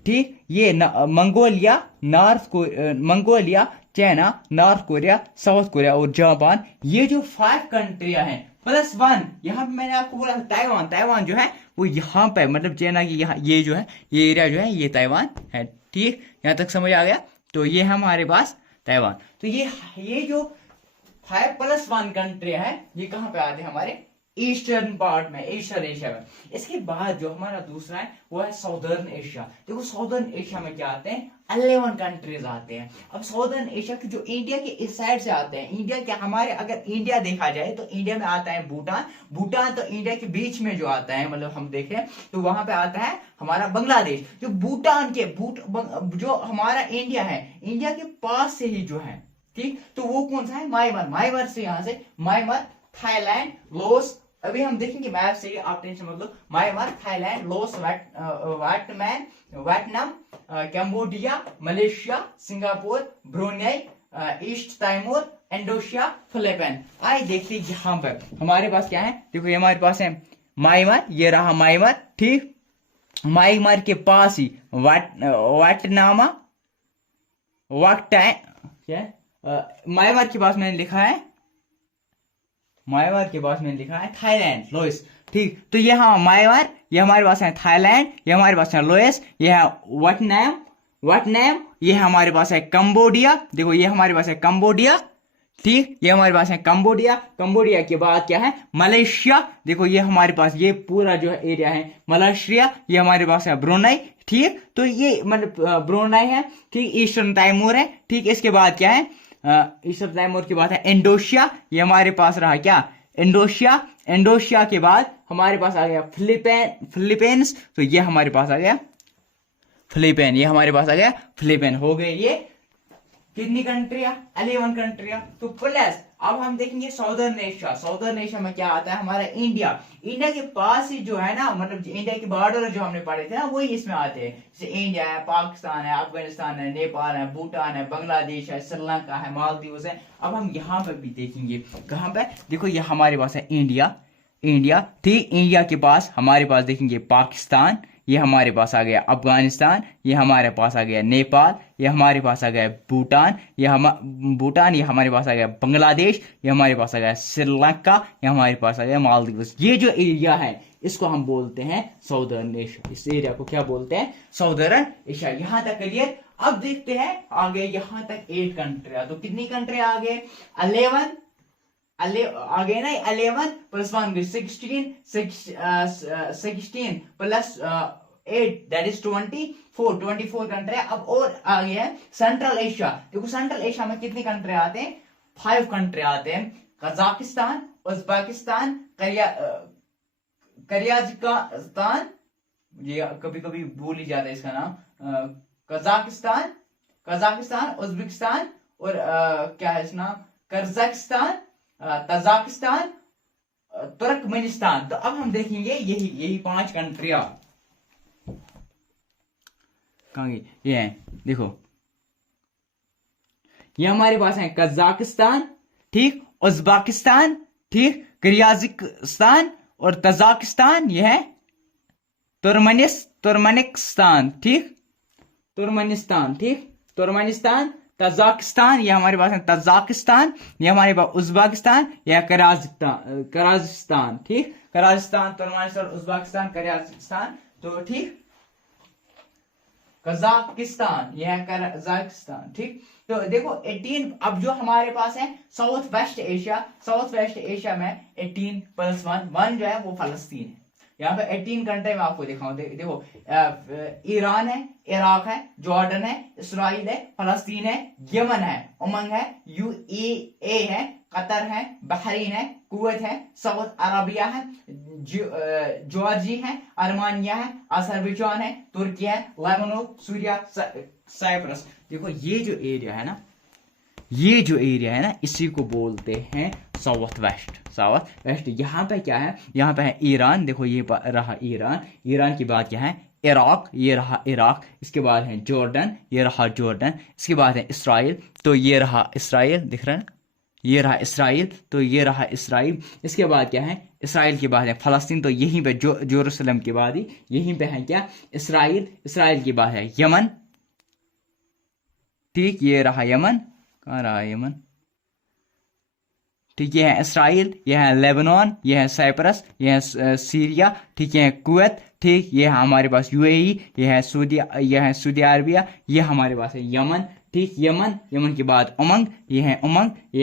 ठीक। ये Mongolia, China, north Korea, south Korea और जापान, ये जो 5 कंट्रियां हैं, प्लस 1 यहाँ पे मैंने आपको बोला ताइवान जो है वो यहाँ पे मतलब चाइना की यहाँ ये जो है ये एरिया जो है ये ताइवान है, ठीक। यहाँ तक समझ आ गया। तो ये है हमारे पास ताइवान। तो ये जो 5 प्लस 1 कंट्री है, ये कहाँ पे आते हैं, हमारे ईस्टर्न पार्ट में, ईस्टर्न एशिया में। इसके बाद जो हमारा दूसरा है वो है साउदर्न एशिया। देखो साउदर्न एशिया में क्या आते हैं, 11 कंट्रीज आते हैं। अब साउदर्न एशिया की जो इंडिया के इस साइड से आते हैं, इंडिया के हमारे अगर इंडिया देखा जाए तो इंडिया में आता है भूटान तो इंडिया के बीच में जो आता है, मतलब हम देखें तो वहां पे आता है हमारा बांग्लादेश। जो भूटान के जो हमारा इंडिया है, इंडिया के पास से ही जो है, ठीक। तो वो कौन सा है, म्यांमार से, यहाँ से म्यांमार, थाईलैंड, लाओस। अभी हम देखेंगे मैप से, आप टेंशन मत लो। Myanmar, Thailand, Laos, Vietnam, Cambodia, Malaysia, Singapore, Brunei, East Timor, Indonesia, Philippines. आइए देखते हैं यहाँ पर हमारे पास क्या है। देखो ये हमारे पास है म्यांमार, ये रहा म्यांमार, ठीक। म्यांमार के पास ही वियतनाम, म्यांमार के पास मैंने लिखा है थाईलैंड, लोएस, ठीक। तो ये हाँ म्यांमार, ये हमारे पास है थाईलैंड, ये हमारे पास है लोएस, ये है वियतनाम, ये हमारे पास है कंबोडिया। देखो ये हमारे पास है कंबोडिया, ठीक। ये हमारे पास है कंबोडिया के बाद क्या है, मलेशिया। देखो ये हमारे पास ये पूरा जो एरिया है मलेशिया। ये हमारे पास है ब्रुनेई, ठीक। तो ये मतलब ब्रुनेई है, ठीक। ईस्टर्न तिमोर है, ठीक। इसके बाद क्या है, ईस्ट ऑफ तैमूर के बाद है इंडोनेशिया, ये हमारे पास रहा क्या, इंडोनेशिया। इंडोनेशिया के बाद हमारे पास आ गया फिलीपींस, तो ये हमारे पास आ गया फिलीपीन, ये हमारे पास आ गया फिलीपीन। हो गए ये कितनी कंट्रियां, 11 कंट्रियां। तो प्लस अब हम देखेंगे साउदर्न एशिया। साउदर्न एशिया में क्या आता है, हमारा इंडिया। इंडिया के पास ही जो है ना, मतलब इंडिया के बॉर्डर जो हमने पढ़े थे ना, वही इसमें आते हैं। जैसे इंडिया है, पाकिस्तान है, अफगानिस्तान है, नेपाल है, भूटान है, बांग्लादेश है, श्रीलंका है, मालदीव है। अब हम यहाँ पर भी देखेंगे, कहाँ पे, देखो ये हमारे पास है इंडिया, इंडिया ठीक। इंडिया के पास हमारे पास देखेंगे पाकिस्तान, ये हमारे पास आ गया अफगानिस्तान, ये हमारे पास आ गया नेपाल, ये हमारे पास आ गया भूटान, भूटान, ये हमारे पास आ गया बांग्लादेश, ये हमारे पास आ गया श्रीलंका, ये हमारे पास आ गया मालदीव। ये जो एरिया है इसको हम बोलते हैं साउदर्न एशिया। इस एरिया को क्या बोलते हैं, साउदर्न एशिया। यहां तक क्लियर। अब देखते हैं आगे, यहां तक 8 कंट्री। तो कितनी कंट्री आ गए, 11 आगे ना, 11 plus 1 16, 16 plus 8 that is 24 country. अब और आगे है सेंट्रल एशिया। देखो सेंट्रल एशिया में कितनी कंट्री आते हैं, 5 कंट्री आते हैं। कजाकिस्तान, उज्बेकिस्तान, कजाकिस्तान, ये कभी कभी भूल ही जाता है इसका नाम, कजाकिस्तान, उज्बेकिस्तान और क्या है इसका नाम, कजाकिस्तान, तजाकिस्तान, तुर्कमेनिस्तान। तो अब हम देखेंगे यही 5 कंट्रियां कहाँ गई, ये है देखो, ये हमारे पास है कजाकिस्तान ठीक, उज्बेकिस्तान ठीक, किर्गिस्तान और तजाकिस्तान, ये है तुर्कमेनिस्तान ठीक, तुर्कमेनिस्तान, तजाकिस्तान, ये हमारे पास है तजाकिस्तान, ये हमारे पास उज्बेकिस्तान, यह कराजिस्तान ठीक, कराजिस्तान, तुर्कमेनिस्तान, उज्बेकिस्तान, कराजिस्तान। तो ठीक, कजाकिस्तान, यह है कजाकिस्तान ठीक। तो देखो 18। अब जो हमारे पास है साउथ वेस्ट एशिया में 18 प्लस 1 जो है वो फलस्तीन है। यहाँ पे 18 कंट्री में आपको दिखाऊं, देखो ईरान है, इराक है, जॉर्डन है, इसराइल है, फलस्तीन है, यमन है, ओमान है, यूएई है, कतर है, बहरीन है, कुवैत है, सऊदी अरबिया है, जॉर्जी है, आर्मेनिया है, अजरबैजान है, तुर्की है, लेबनान, सीरिया, साइप्रस। देखो ये जो एरिया है ना, इसी को बोलते हैं साउथ वेस्ट। यहाँ पे क्या है, यहाँ पे है ईरान, देखो ये रहा ईरान के बाद क्या है, इराक, ये रहा इराक, इसके बाद है जॉर्डन, ये रहा जॉर्डन, इसके बाद है इसराइल, तो ये रहा इसराइल, दिख रहा है, ये रहा इसराइल, तो ये रहा इसराइल। इसके बाद क्या है, इसराइल के बाद है फलस्तीन, तो यहीं पे जेरूसलम के बाद ही यहीं पे है क्या, इसराइल के बाद है यमन ठीक, ये रहा यमन, कहाँ रहा यमन ठीक, ये है इसराइल, ये है लेबनान, ये है साइप्रस, ये है सीरिया ठीक, ये है कुवैत ठीक, ये है हमारे पास यूएई, ये है सऊदी अरबिया, ये हमारे पास है यमन ठीक, यमन के बाद उमंग, ये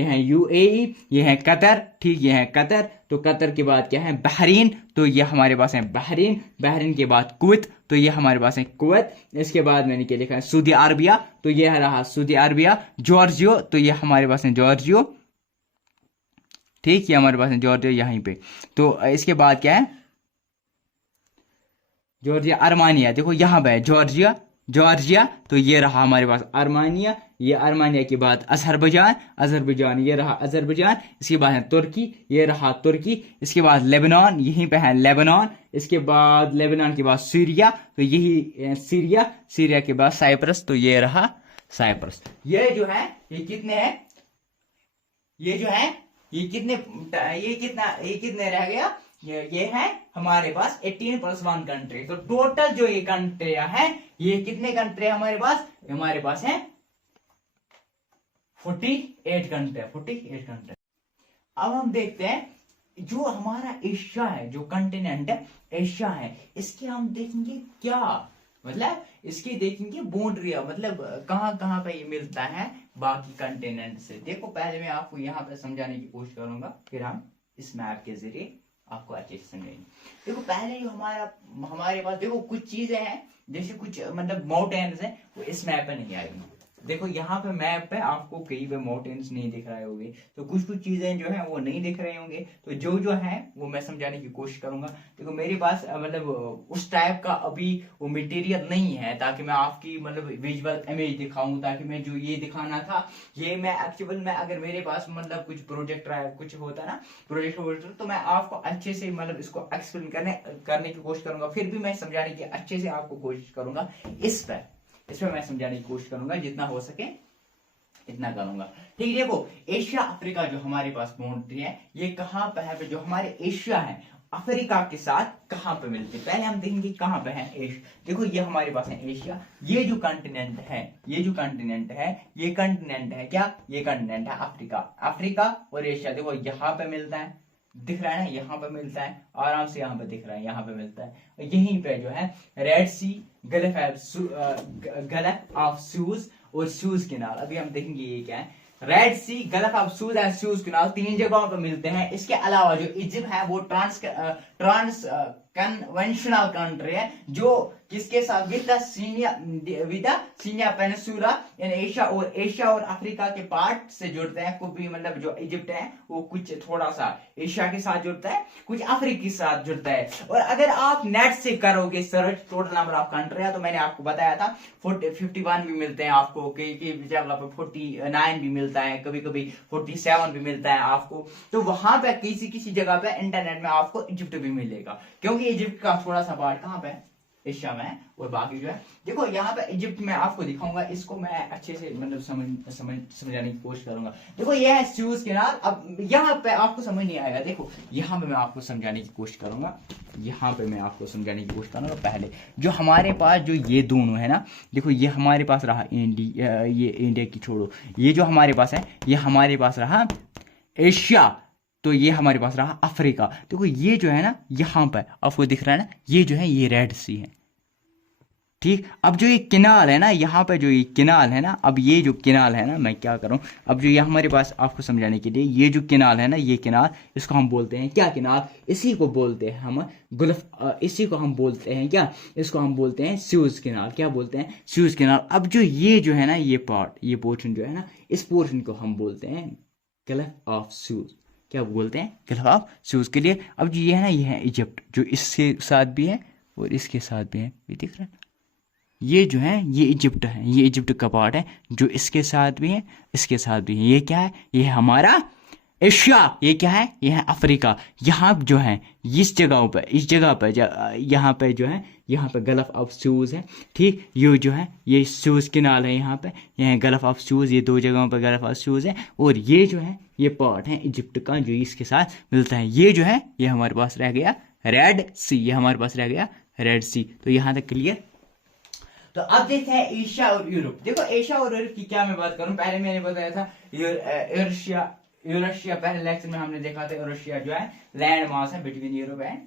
है यूएई, ये है कतर ठीक, ये है कतर। तो कतर के बाद क्या है, बहरीन, तो ये हमारे पास है बहरीन के बाद कुवैत, तो ये हमारे पास है कुवैत। इसके बाद मैंने क्या लिखा है, सऊदी अरबिया, तो ये रहा सऊदी अरबिया। जॉर्जियो, तो ये हमारे पास है जॉर्जियो ठीक, ये हमारे पास है जॉर्जिया यहीं पे। तो इसके बाद क्या है, जॉर्जिया, आर्मेनिया, देखो यहाँ पे है जॉर्जिया, तो ये रहा हमारे पास आर्मेनिया, ये आर्मेनिया के बाद अजरबैजान, ये रहा अजरबैजान। इसके बाद है तुर्की, ये रहा तुर्की। इसके बाद लेबनान, यहीं पे है लेबनान। इसके बाद लेबनान के बाद सीरिया, तो यही सीरिया के बाद साइप्रस, तो ये रहा साइप्रस। ये जो है ये कितने हैं, ये जो है ये कितने रह गया, ये है हमारे पास 18 प्लस 1 कंट्री। तो टोटल जो ये कंट्रियां हैं, ये कितने कंट्री हमारे पास है 48 कंट्री। अब हम देखते हैं जो हमारा एशिया है, जो कंटिनेंट है एशिया है, इसके हम देखेंगे क्या, मतलब इसकी देखेंगे बाउंड्रिया, मतलब कहां पे ये मिलता है बाकी कंटिनेंट से। देखो पहले मैं आपको यहाँ पे समझाने की कोशिश करूंगा, फिर हम इस मैप के जरिए आपको अच्छे से समझेंगे। देखो पहले जो हमारे पास देखो कुछ चीजें हैं, जैसे कुछ मतलब माउंटेन्स हैं, वो इस मैप पे नहीं आएगी। देखो यहाँ पे मैप पे आपको कहीं पे माउंटेन्स नहीं दिख रहे होंगे, तो कुछ कुछ चीजें जो है वो नहीं दिख रहे होंगे, तो जो है वो मैं समझाने की कोशिश करूंगा। देखो मेरे पास मतलब उस टाइप का अभी वो मटेरियल नहीं है ताकि मैं आपकी मतलब विजुअल इमेज दिखाऊं, ताकि मैं जो ये दिखाना था ये मैं एक्चुअल में अगर मेरे पास मतलब कुछ प्रोजेक्ट कुछ होता ना प्रोजेक्ट तो मैं आपको अच्छे से मतलब इसको एक्सप्लेन करने की कोशिश करूंगा, फिर भी मैं समझाने की अच्छे से आपको कोशिश करूंगा। इस पर मैं समझाने की कोशिश करूंगा, जितना हो सके इतना करूंगा। ठीक है, देखो एशिया अफ्रीका जो हमारे पास बाउंड्री है ये कहाँ पे है, जो हमारे एशिया है अफ्रीका के साथ कहाँ पे मिलते हैं, पहले हम देखेंगे कहाँ पे है एशिया। देखो ये हमारे पास है एशिया, ये जो कंटिनेंट है ये कंटिनेंट है क्या, ये कंटिनेंट है अफ्रीका। अफ्रीका और एशिया देखो यहाँ पे मिलता है, दिख रहा है ना, यहाँ पे मिलता है आराम से, यहाँ पे दिख रहा है, यहाँ पे मिलता है। यहीं पे जो है Red Sea, Gulf of Suez और सूज कैनाल, अभी हम देखेंगे ये क्या है। Red Sea, Gulf of Suez and Suez Canal 3 जगहों पे मिलते हैं। इसके अलावा जो इजिप्ट है वो ट्रांस कन्वेंशनल कंट्री है, जो किसके साथ विद सीनिया पेनिनसुला इन एशिया, और एशिया और अफ्रीका के पार्ट से जुड़ते हैं। कुछ भी मतलब जो इजिप्ट है वो कुछ थोड़ा सा एशिया के साथ जुड़ता है, कुछ अफ्रीका के साथ जुड़ता है। और अगर आप नेट से करोगे search total number of country है, तो मैंने आपको बताया था 51 भी मिलते हैं आपको, कई जगह पे 49 भी मिलता है, कभी कभी 47 भी मिलता है आपको। तो वहां पे किसी जगह पे इंटरनेट में आपको इजिप्ट भी मिलेगा, क्योंकि इजिप्ट का थोड़ा सा पार्ट कहाँ पे है, एशिया में है। और बाकी जो है देखो यहाँ पे इजिप्ट में आपको दिखाऊंगा, इसको मैं अच्छे से मतलब समझाने की कोशिश करूंगा। देखो ये है सूज कैनाल, अब यहाँ पे आपको समझ नहीं आएगा, देखो यहाँ पे मैं आपको समझाने की कोशिश करूंगा, पहले जो हमारे पास जो ये दोनों है ना, देखो ये हमारे पास रहा इंडिया, ये इंडिया की छोड़ो, ये जो हमारे पास है ये हमारे पास रहा एशिया, तो ये हमारे पास रहा अफ्रीका। देखो ये जो है ना यहाँ पर आपको दिख रहा है ना, ये जो है ये रेड सी है, ठीक। अब जो ये किनाल है ना, यहाँ पे जो ये किनाल है ना, अब ये जो किनाल है ना, मैं क्या करूं, अब जो ये हमारे पास आपको समझाने के लिए ये जो किनाल है ना, ये किनाल, इसको हम बोलते हैं क्या, किनाल, इसी को बोलते हैं हम गुल्फ, इसी को हम बोलते हैं क्या, इसको हम बोलते हैं सूज किनाल, क्या बोलते हैं, सूज किनाल। अब जो ये जो है ना ये पार्ट, ये पोर्शन जो है ना, इस पोर्शन को हम बोलते हैं गल्फ ऑफ सूज, क्या बोलते हैं, गल्फ ऑफ सूज के लिए। अब जो ये है ना, ये है इजिप्ट, जो इसके साथ भी है और इसके साथ भी है, ये दिख रहा है, ये जो है ये इजिप्ट है, ये इजिप्ट का पार्ट है, जो इसके साथ भी है इसके साथ भी है। ये क्या है, ये है हमारा एशिया, ये क्या है, ये है अफ्रीका। यहाँ जो है इस जगहों पर, इस जगह पर यहाँ पे जो है, यहाँ पे गल्फ ऑफ सूज है, ठीक। ये जो है ये सूज किनाल है, यहाँ पे ये गल्फ ऑफ सूज, ये 2 जगहों पर गल्फ ऑफ सूज है। और ये जो है ये पार्ट है इजिप्ट का जो इसके साथ मिलता है। ये जो है ये हमारे पास रह गया रेड सी, ये हमारे पास रह गया रेड सी। तो यहाँ तक क्लियर। तो अब देखते हैं एशिया और यूरोप। देखो एशिया और यूरोप की क्या मैं बात करूं, पहले मैंने बताया था यूरेशिया पहले लेक्चर में हमने देखा था, यूरेशिया जो है लैंड मास है बिटवीन यूरोप एंड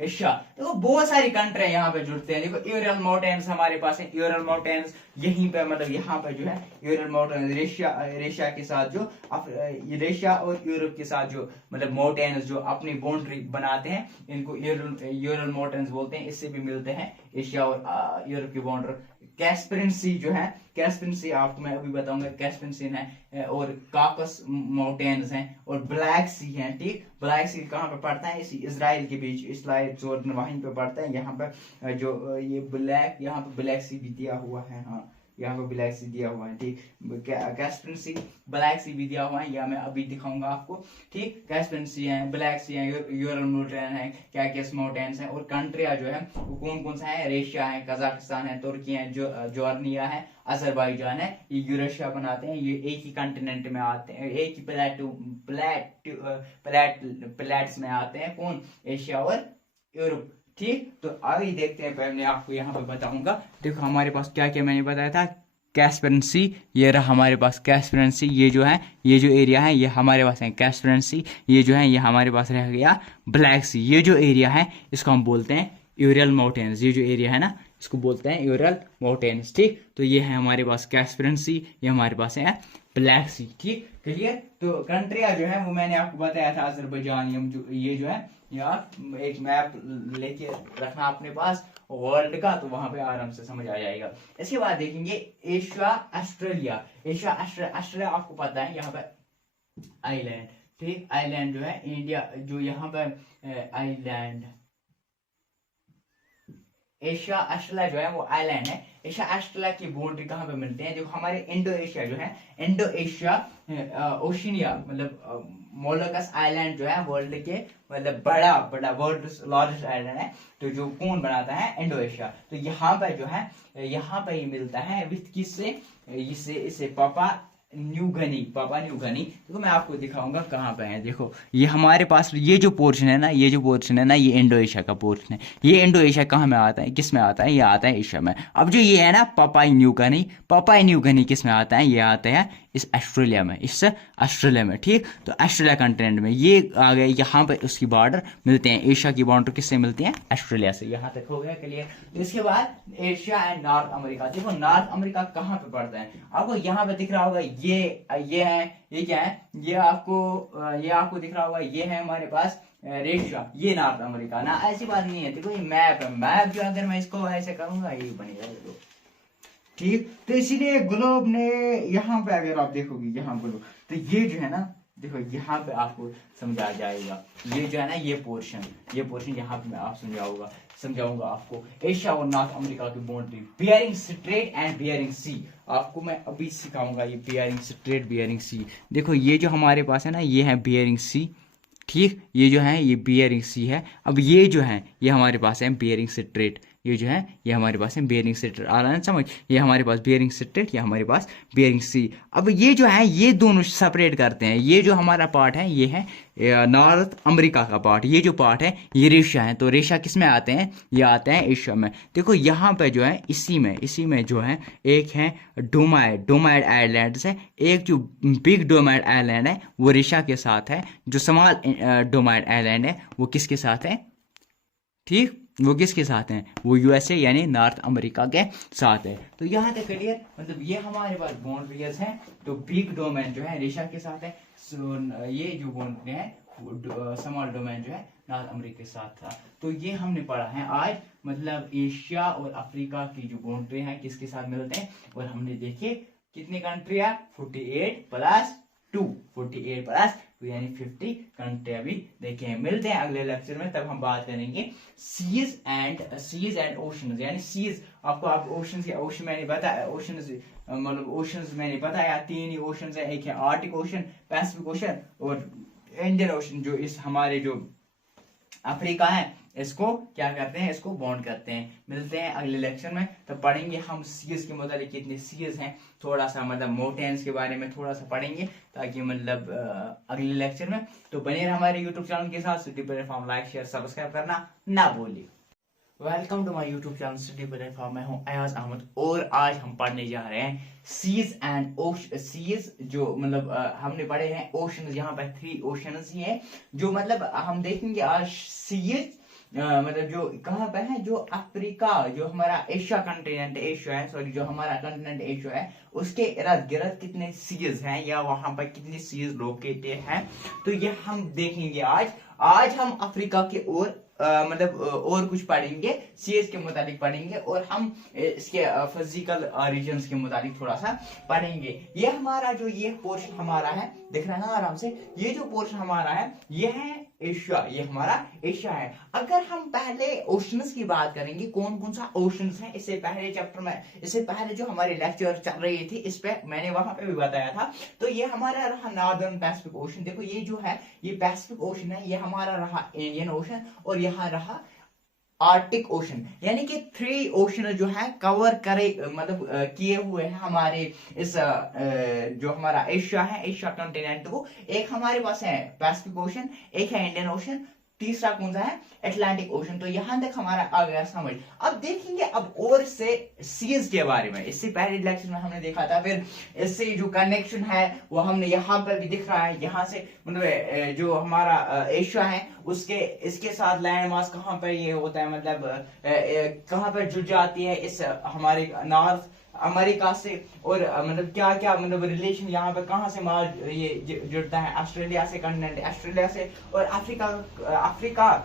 एशिया। देखो बहुत सारी कंट्री यहाँ पे जुड़ते हैं। देखो यूरल माउंटेन्स हमारे पास है, यूरल माउंटेन्स यहीं पे मतलब यहाँ पे जो है यूरल माउंटेन्स, रेशिया के साथ जो रेशिया और यूरोप के साथ जो मतलब माउंटेन्स जो अपनी बाउंड्री बनाते हैं, इनको यूरल माउंटेन्स बोलते हैं। इससे भी मिलते हैं एशिया और यूरोप की बाउंड्री। कैस्पियन सी जो है, कैस्पियन सी आपको मैं अभी बताऊंगा, कैस्पियन सी है और काकस माउंटेन्स हैं और ब्लैक सी है, ठीक। ब्लैक सी कहाँ पे पड़ता है, इसी इजराइल के बीच, इसराइल जॉर्डन वहीं पे पड़ता है। यहाँ पे जो ये ब्लैक, यहाँ पे ब्लैक सी भी दिया हुआ है, हाँ यहाँ पे ब्लैक सी दिया हुआ है, ठीक। कैस्पियन सी, ब्लैक सी भी दिया हुआ है, या मैं अभी दिखाऊंगा आपको, ठीक। कैस्पियन सी है, ब्लैक सी है, यूरल माउंटेन है, क्या क्या माउंटेन्स है। और कंट्रिया जो है वो कौन कौन सा है, रेशिया है, कजाकिस्तान है, तुर्की है, जॉर्निया है, अजरबैजान है। ये यूरेशिया बनाते हैं, ये एक ही कंटिनेंट में आते हैं, एक ही प्लेट्स में आते हैं, कौन, एशिया और यूरोप, ठीक। तो आगे देखते हैं, पहले आपको यहाँ पे बताऊंगा। देखो हमारे पास क्या क्या मैंने बताया था, कैस्पियन सी, ये रहा हमारे पास कैस्पियन सी। ये जो है ये जो एरिया है ये हमारे पास है कैस्पियन सी। ये जो है ये हमारे पास रह गया ब्लैक सी। ये जो एरिया है इसको हम बोलते हैं यूरल माउंटेन्स। ये जो एरिया है ना इसको बोलते हैं यूरल माउंटेन्स, ठीक। तो ये है हमारे पास कैस्पियन सी, ये हमारे पास है ब्लैक सी, ठीक, क्लियर। तो कंट्रिया जो है वो मैंने आपको बताया था, अजरबैजान, ये जो है या एक मैप लेके रखना अपने पास वर्ल्ड का, तो वहां पे आराम से समझ आ जाएगा। इसके बाद देखेंगे एशिया ऑस्ट्रेलिया। एशिया ऑस्ट्रेलिया आपको पता है यहाँ पे आइलैंड, ठीक, आइलैंड जो है इंडिया, जो यहाँ पे आइलैंड एशिया ऑस्ट्रेलिया जो है वो आइलैंड है। एशिया ऑस्ट्रेलिया की बाउंड्री कहाँ पे मिलते हैं, जो हमारे इंडो एशिया जो है, इंडो एशिया ओशिनिया, मतलब मोलकस आइलैंड जो है वर्ल्ड के मतलब बड़ा बड़ा वर्ल्ड लार्जेस्ट आइलैंड है, तो जो कौन बनाता है, इंडो एशिया। तो यहाँ पे जो है, यहाँ पे ये मिलता है विथ किससे, इसे पापा न्यू गनी। देखो मैं आपको दिखाऊंगा कहाँ पे है। देखो ये हमारे पास ये जो पोर्शन है ना, ये इंडो एशिया का पोर्शन है। ये इंडो एशिया कहाँ में आता है, किस में आता है, ये आता है एशिया में। अब जो ये है ना पापाई न्यू गनी किस में आता है, ये आता है इस ऑस्ट्रेलिया में, ठीक। तो ऑस्ट्रेलिया कंटिनेंट में ये आ गए, यहाँ पे उसकी बॉर्डर मिलते हैं, एशिया की बॉर्डर किससे मिलती है, ऑस्ट्रेलिया से। यहाँ तक हो गया क्लियर। तो इसके बाद एशिया एंड नॉर्थ अमेरिका। देखो नॉर्थ अमेरिका कहाँ पे पड़ता है, आपको यहाँ पे दिख रहा होगा, ये है, ये क्या है, ये आपको दिख रहा होगा, ये है हमारे पास रेशिया, ये नॉर्थ अमेरिका ना, ऐसी बात नहीं है। देखो ये मैप है, मैप जो अगर मैं इसको ऐसे करूंगा ये बनेगा, ठीक। तो इसीलिए ग्लोब ने यहाँ पे अगर आप देखोगे, यहाँ ग्लोब, तो ये जो है ना, देखो यहाँ पे आपको समझा जाएगा, ये जो है ना ये पोर्शन यहाँ पे मैं आप समझाऊंगा आपको एशिया और नॉर्थ अमेरिका की boundary, Bering Strait and Bering Sea. आपको मैं अभी सिखाऊंगा ये बियरिंग स्ट्रेट, बियरिंग सी। देखो ये जो हमारे पास है ना, ये है बियरिंग सी, ठीक। ये जो है ये बियरिंग सी है। अब ये जो है ये हमारे पास है बियरिंग स्ट्रेट, ये जो है ये हमारे पास है बियरिंग स्ट्रेट, आ रहा है समझ, ये हमारे पास बियरिंग स्ट्रेट, ये हमारे पास बियरिंग सी। अब ये जो है ये दोनों सेपरेट करते हैं, ये जो हमारा पार्ट है ये है नॉर्थ अमेरिका का पार्ट, ये जो पार्ट है ये रेशिया है। तो रेशिया किस में आते हैं, ये आते हैं एशिया में। देखो यहाँ पे जो है इसी में जो है एक है डोमाइड आइलैंड्स है, एक जो बिग डोमाइड आइलैंड है वो रेशिया के साथ है, जो स्मॉल डोमाइड आइलैंड है वो किसके साथ है, ठीक, वो किसके साथ हैं, वो यूएसए यानी नॉर्थ अमेरिका के साथ है। तो यहाँ तक क्लियर, मतलब ये हमारे पास बाउंड्रीज हैं। तो बिग डोमेन जो है रेशिया के साथ है, ये जो बाउंड्री है स्मॉल डोमेन जो है नॉर्थ अमेरिका के साथ था। तो ये हमने पढ़ा है आज, मतलब एशिया और अफ्रीका की जो बाउंड्री है किसके साथ मिलते हैं, और हमने देखे कितनी कंट्री है, 48 प्लस 2 यानी 50 कंट्री अभी देखे हैं। मिलते हैं अगले लेक्चर में, तब हम बात करेंगे सीज एंड ओशंस, यानी सीज आप ओशन मैंने बताया, ओशंस मैंने बताया 3 ही ओशंस है, एक है आर्टिक ओशन, पैसिफिक ओशन और इंडियन ओशन, जो इस हमारे जो अफ्रीका है इसको क्या करते हैं, इसको बॉन्ड करते हैं। मिलते हैं अगले लेक्चर में, तब पढ़ेंगे हम सीज के मुताबिक कितने सीज हैं, थोड़ा सा मतलब माउंटेन्स के बारे में थोड़ा सा पढ़ेंगे, ताकि मतलब अगले लेक्चर में। तो बने रहे हमारे यूट्यूब चैनल के साथ। Study platform like share subscribe करना ना भूलिए। Welcome to my YouTube channel study platform. मैं हूं अयाज अहमद और आज हम पढ़ने जा रहे हैं सीज एंड सीज, जो मतलब हमने पढ़े हैं ओशन, यहाँ पर 3 ओशन ही है, जो मतलब हम देखेंगे आज सीज मतलब जो कहाँ पे है, जो अफ्रीका, जो हमारा एशिया कंटिनेंट एशिया है, सॉरी जो हमारा कंटिनेंट एशिया है उसके इर्द गिर्द कितने सीज हैं, या वहां पर कितने सीज लोकेटेड हैं। तो ये हम देखेंगे आज हम अफ्रीका के और मतलब और कुछ पढ़ेंगे, सीज के मुताबिक पढ़ेंगे, और हम इसके फिजिकल रीजन्स के मुताबिक थोड़ा सा पढ़ेंगे। ये हमारा जो ये पोर्शन हमारा है, दिख रहा है ना आराम से, ये जो पोर्शन हमारा है ये है एशिया, ये हमारा एशिया है। अगर हम पहले ओशंस की बात करेंगे, कौन कौन सा ओशंस है, इससे पहले चैप्टर में, इससे पहले जो हमारे लेक्चर चल रही थी इस पे मैंने वहां पे भी बताया था। तो ये हमारा रहा नॉर्दर्न पैसिफिक ओशन, देखो ये जो है ये पैसिफिक ओशन है, ये हमारा रहा इंडियन ओशन, और यहाँ रहा आर्टिक ओशन, यानी कि 3 ओशन जो है कवर करे मतलब किए हुए हैं हमारे इस जो हमारा एशिया है, एशिया कंटिनेंट को। एक हमारे पास है पैसिफिक ओशन, एक है इंडियन ओशन, तीसरा कौन सा है, अटलांटिक ओशन। तो यहां तक हमारा आ गया समझ। अब देखेंगे अब और से सीज के बारे में, इससे पहले लेक्चर में हमने देखा था, फिर इससे जो कनेक्शन है वो हमने यहाँ पर भी दिख रहा है, यहाँ से मतलब जो हमारा एशिया है उसके इसके साथ लैंड मास कहाँ पर ये होता है, मतलब कहाँ पर जुड़ जाती है इस हमारे नॉर्थ अमेरिका से, और मतलब क्या क्या मतलब रिलेशन यहाँ पे कहाँ से माल ये जुड़ता है, ऑस्ट्रेलिया से, कंटिनेंट ऑस्ट्रेलिया से, और अफ्रीका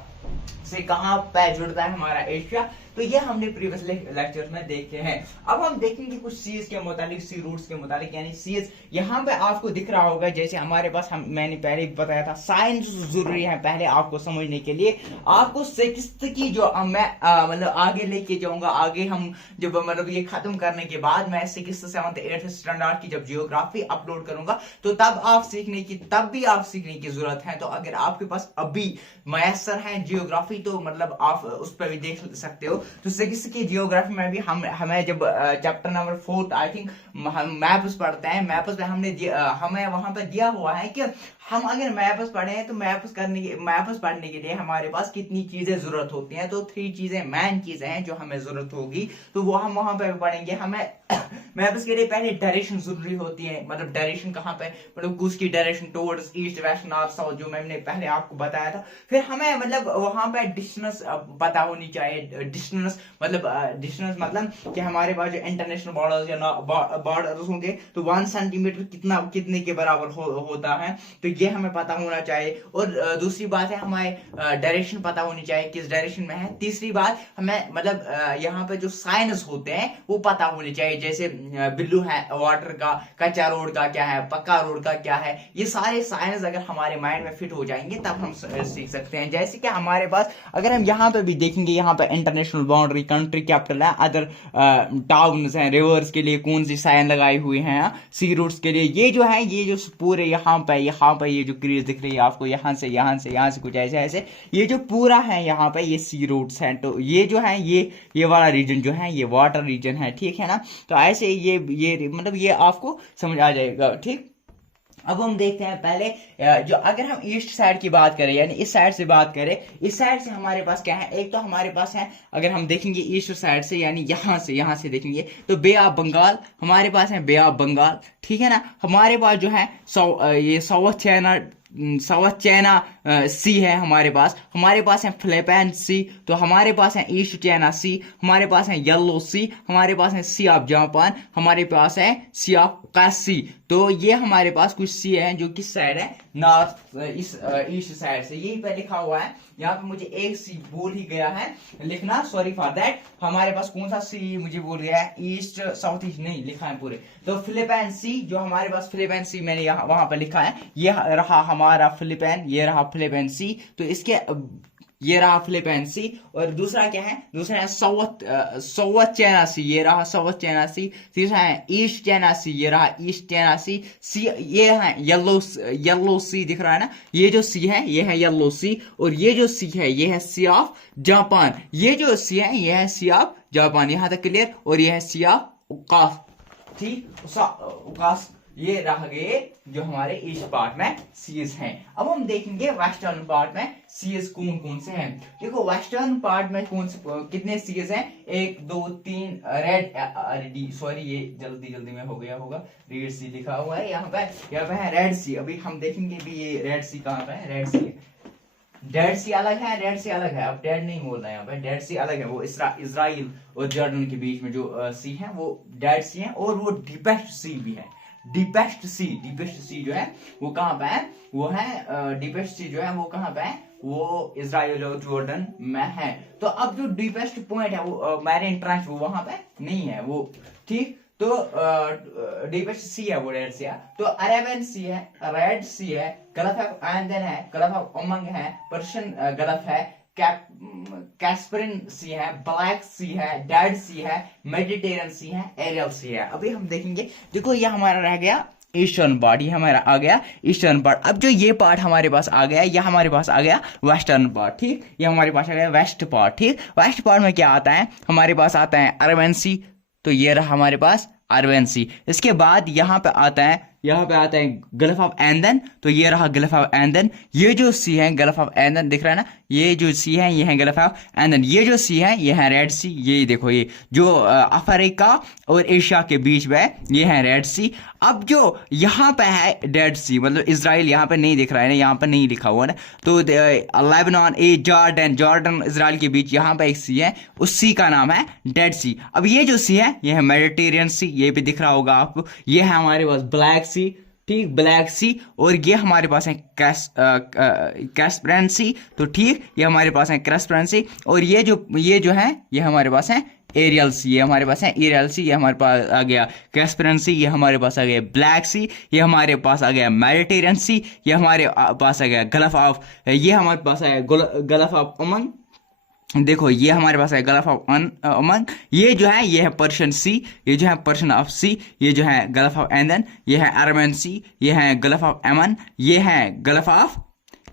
से कहाँ पे जुड़ता है हमारा एशिया। तो ये हमने प्रीवियस लेक्चर्स में देखे हैं। अब हम देखेंगे कुछ सीज के मुतालिक, सी रूट्स के मुतालिक, यानी सीज यहाँ पे आपको दिख रहा होगा जैसे हमारे पास, मैंने पहले बताया था साइंस जरूरी है पहले आपको समझने के लिए। आपको सिक्स्थ की जो मैं मतलब आगे लेके जाऊंगा, आगे हम जब मतलब ये खत्म करने के बाद मैं सिक्स्थ, सेवंथ, एट्थ स्टैंडर्ड की जब जियोग्राफी अपलोड करूंगा तो तब भी आप सीखने की जरूरत है। तो अगर आपके पास अभी मैसर है जियोग्राफी तो मतलब आप उस पर भी देख सकते हो। तो सिक्स की जियोग्राफी में भी हमें जब chapter number 4 I think maps पढ़ते हैं, मैप्स पे हमें वहां पर दिया हुआ है कि हम अगर मैप्स पढ़े हैं तो मैप्स पढ़ने के लिए हमारे पास कितनी चीजें जरूरत होती हैं। तो 3 चीजें मेन चीजें हैं जो हमें जरूरत होगी, तो वो हम वहां पे पढ़ेंगे। हमें मैप्स के लिए पहले डायरेक्शन जरूरी होती है, मतलब डायरेक्शन कहाँ पे, मतलब उसकी direction towards east, west, north, south, जो मैंने पहले आपको बताया था। फिर हमें मतलब वहां पे डिस्टेंस पता होनी चाहिए। डिस्टेंस मतलब कि हमारे पास जो इंटरनेशनल बॉर्डर्स या बॉर्डर्स होंगे तो 1 सेंटीमीटर कितने के बराबर होता है, तो ये हमें पता होना चाहिए। और दूसरी बात है हमें डायरेक्शन पता होनी चाहिए किस डायरेक्शन में है। तीसरी बात हमें मतलब यहाँ पे जो साइंस होते हैं वो पता होने चाहिए, जैसे बिल्लू है वाटर का, कच्चा रोड का क्या है, पक्का रोड का क्या है। ये सारे साइंस अगर हमारे माइंड में फिट हो जाएंगे तब हम सीख सकते हैं। जैसे कि हमारे पास अगर हम यहाँ पे भी देखेंगे, यहाँ पे इंटरनेशनल बाउंड्री, कंट्री कैपिटल है, अदर टाउन्स हैं, रिवर्स के लिए कौन सी साइन लगाई हुई है, सी रूट्स के लिए ये जो है, ये जो पूरे यहाँ पे ये जो क्रीज दिख रही है आपको, यहाँ से कुछ ऐसे ये जो पूरा है यहाँ पे ये सी रूट्स हैं। तो ये जो है ये वाला रीजन जो है ये वाटर रीजन है, ठीक है ना। तो ऐसे ये मतलब ये आपको समझ आ जाएगा, ठीक। अब हम देखते हैं पहले जो अगर हम ईस्ट साइड की बात करें, यानी इस साइड से बात करें, इस साइड से हमारे पास क्या है, एक तो हमारे पास है, अगर हम देखेंगे ईस्ट साइड से यानी यहाँ से देखेंगे तो बे ऑफ बंगाल हमारे पास है, बे ऑफ बंगाल, ठीक है ना। हमारे पास जो है ये साउथ चाइना सी है हमारे पास है फिलीपीन सी, तो हमारे पास है ईस्ट चाइना सी, हमारे पास है येलो सी, हमारे पास है सी ऑफ जापान, हमारे पास है सी ऑफ काशी। तो ये हमारे पास कुछ सी है जो किस साइड है, नॉर्थ ईस्ट साइड से। यही पे लिखा हुआ है, यहाँ पे मुझे एक सी बोल ही गया है लिखना, सॉरी फॉर दैट। हमारे पास कौन सा सी मुझे बोल गया है, ईस्ट साउथ ईस्ट नहीं लिखा है पूरे। तो फिलीपीन सी, जो हमारे पास फिलीपीन सी मैंने यहाँ वहां पे लिखा है, ये रहा हमारा फिलीपीन, ये रहा फिलीपीन सी। तो इसके ये रहा फिलीपीन सी, और दूसरा क्या है, दूसरा है साउथ चाइना सी, ये रहा साउथ चाइना सी। तीसरा है ईस्ट चाइना सी, ये रहा ईस्ट चाइना सी। ये है येलो सी दिख रहा है ना, ये जो सी है ये है येलो सी, और ये जो सी है ये है सी ऑफ जापान। ये जो सी है ये है सी ऑफ जापान, यहां तक क्लियर। और ये है सी ऑफ उकास, ठीक, उकास। ये रह गए जो हमारे ईस्ट पार्ट में सीज हैं। अब हम देखेंगे वेस्टर्न पार्ट में सीज कौन कौन से हैं। देखो वेस्टर्न पार्ट में कितने सीज हैं, 1 2 3 रेड, सॉरी ये जल्दी में हो गया होगा, रेड सी लिखा हुआ है यहाँ पे है रेड सी। अभी हम देखेंगे भी ये रेड सी कहाँ पे है, रेड सी है। डेड सी अलग है, रेड सी अलग है। अब डेड नहीं बोलना है यहाँ पे, डेड सी अलग है, वो इजराइल और जॉर्डन के बीच में जो सी है वो डेड सी है। और वो डीपेस्ट सी भी है, डीपेस्ट सी जो है वो कहाँ पे है, वो है डीपेस्ट सी जो है वो कहाँ पे है, वो इजराइल और जॉर्डन में है। तो अब जो डीपेस्ट पॉइंट है वो मैरीन ट्रंच वो वहां पे नहीं है वो, ठीक। तो डीपेस्ट सी है वो रेड सी है। तो अरेबियन सी है, रेड सी है, गल्फ ऑफ एडन है, गल्फ ऑफ ओमान है, पर्शियन गल्फ है, कैस्परियन सी है, ब्लैक सी है, डेड सी है, मेडिटेरियन सी है, एरियल सी है। अभी हम देखेंगे, देखो ये हमारा रह गया ईस्टर्न पार्ट, ये हमारा आ गया ईस्टर्न पार्ट। अब जो ये पार्ट हमारे पास आ गया, ये हमारे पास आ गया वेस्टर्न पार्ट, ठीक। ये हमारे पास आ गया वेस्ट पार्ट, ठीक। वेस्ट पार्ट में क्या आता है, हमारे पास आता है अरेबियन सी, तो ये रहा हमारे पास अरेबियन सी। इसके बाद यहाँ पे आता है गल्फ ऑफ एडन, तो ये रहा गल्फ ऑफ एडन। ये जो सी है गल्फ ऑफ एडन दिख रहा है ना, ये जो सी है ये है गल्फ ऑफ, एंड देन ये जो सी है ये है रेड सी। ये देखो ये जो अफ्रीका और एशिया के बीच में ये है रेड सी। अब जो यहाँ पे है डेड सी, मतलब इजराइल यहाँ पे नहीं दिख रहा है ना, यहाँ पे नहीं लिखा हुआ ना, तो लेबनान ए जॉर्डन इजराइल के बीच यहाँ पे एक सी है, उस सी का नाम है डेड सी। अब ये जो सी है ये है मेडिटेरियन सी, ये भी दिख रहा होगा आपको। ये है हमारे पास ब्लैक सी, ठीक, ब्लैक सी। और ये हमारे पास है कैस्पियन सी, तो ठीक, ये हमारे पास है कैस्पियन सी। और ये जो है ये हमारे पास है एरियल सी, ये हमारे पास है एरियल सी। ये हमारे पास आ गया कैस्पियन सी, ये हमारे पास आ गया ब्लैक सी, ये हमारे पास आ गया मेडिटेरियन सी, ये हमारे पास आ गया गल्फ ऑफ, ये हमारे पास आ गया गल्फ ऑफ ओमान। देखो ये हमारे पास है गल्फ ऑफ ओमान। ये जो है ये है पर्शियन सी, ये जो है पर्शियन ऑफ सी, ये जो है गल्फ ऑफ एंदन, ये है अरमन सी, ये है गल्फ ऑफ एमन, ये है गल्फ ऑफ,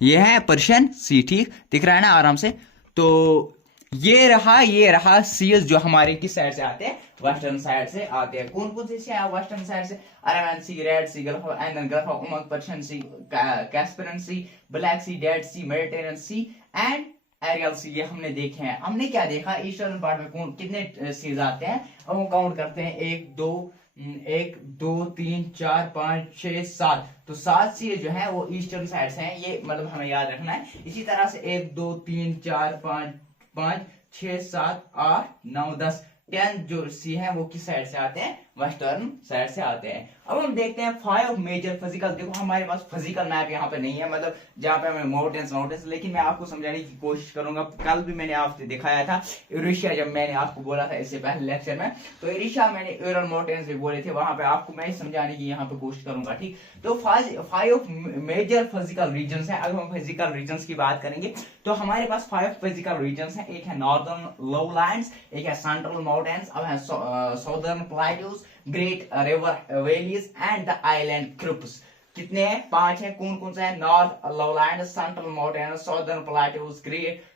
ये है पर्शियन सी, ठीक दिख रहा है ना आराम से। तो ये रहा सीज जो हमारे किस साइड से आते हैं, वेस्टर्न साइड से आते हैं। कौन कौन से आए वेस्टर्न साइड से, Arabian Sea, Red Sea, Gulf of Aden, Gulf of Oman, Persian Sea, Caspian Sea, Black Sea, Dead Sea, Mediterranean Sea and Aral Sea. ये हमने देखे हैं। हमने क्या देखा, ईस्टर्न पार्ट में कौन कितने सीज आते हैं, अब हम काउंट करते हैं, 1 2 3 4 5 6 7। तो 7 सी जो है वो ईस्टर्न साइड से हैं, ये मतलब हमें याद रखना है। इसी तरह से 1 2 3 4 5 6 7 8 9 10 10 जो सी है वो किस साइड से आते हैं, वेस्टर्न साइड से आते हैं। अब हम देखते हैं 5 मेजर फिजिकल। देखो हमारे पास फिजिकल मैप यहाँ पे नहीं है, मतलब जहाँ पे हमें माउंटेन्स, लेकिन मैं आपको समझाने की कोशिश करूंगा। कल भी मैंने आपको दिखाया था एरिशिया, जब मैंने आपको बोला था इससे पहले लेक्चर में, तो एरिशिया मैंने यूरल माउंटेन्स भी बोले थे, वहां पे आपको मैं समझाने की यहाँ पे कोशिश करूंगा, ठीक। तो 5 मेजर फिजिकल रीजन है। अगर हम फिजिकल रीजन की बात करेंगे तो हमारे पास 5 फिजिकल रीजन है। एक है नॉर्दर्न लोलैंड्स, एक है सेंट्रल माउंटेन्स, अब है southern plateaus, great river valleys and the island groups. कितने हैं, 5 हैं। कौन कौन से हैं, north lowland, central mountain, southern plateaus,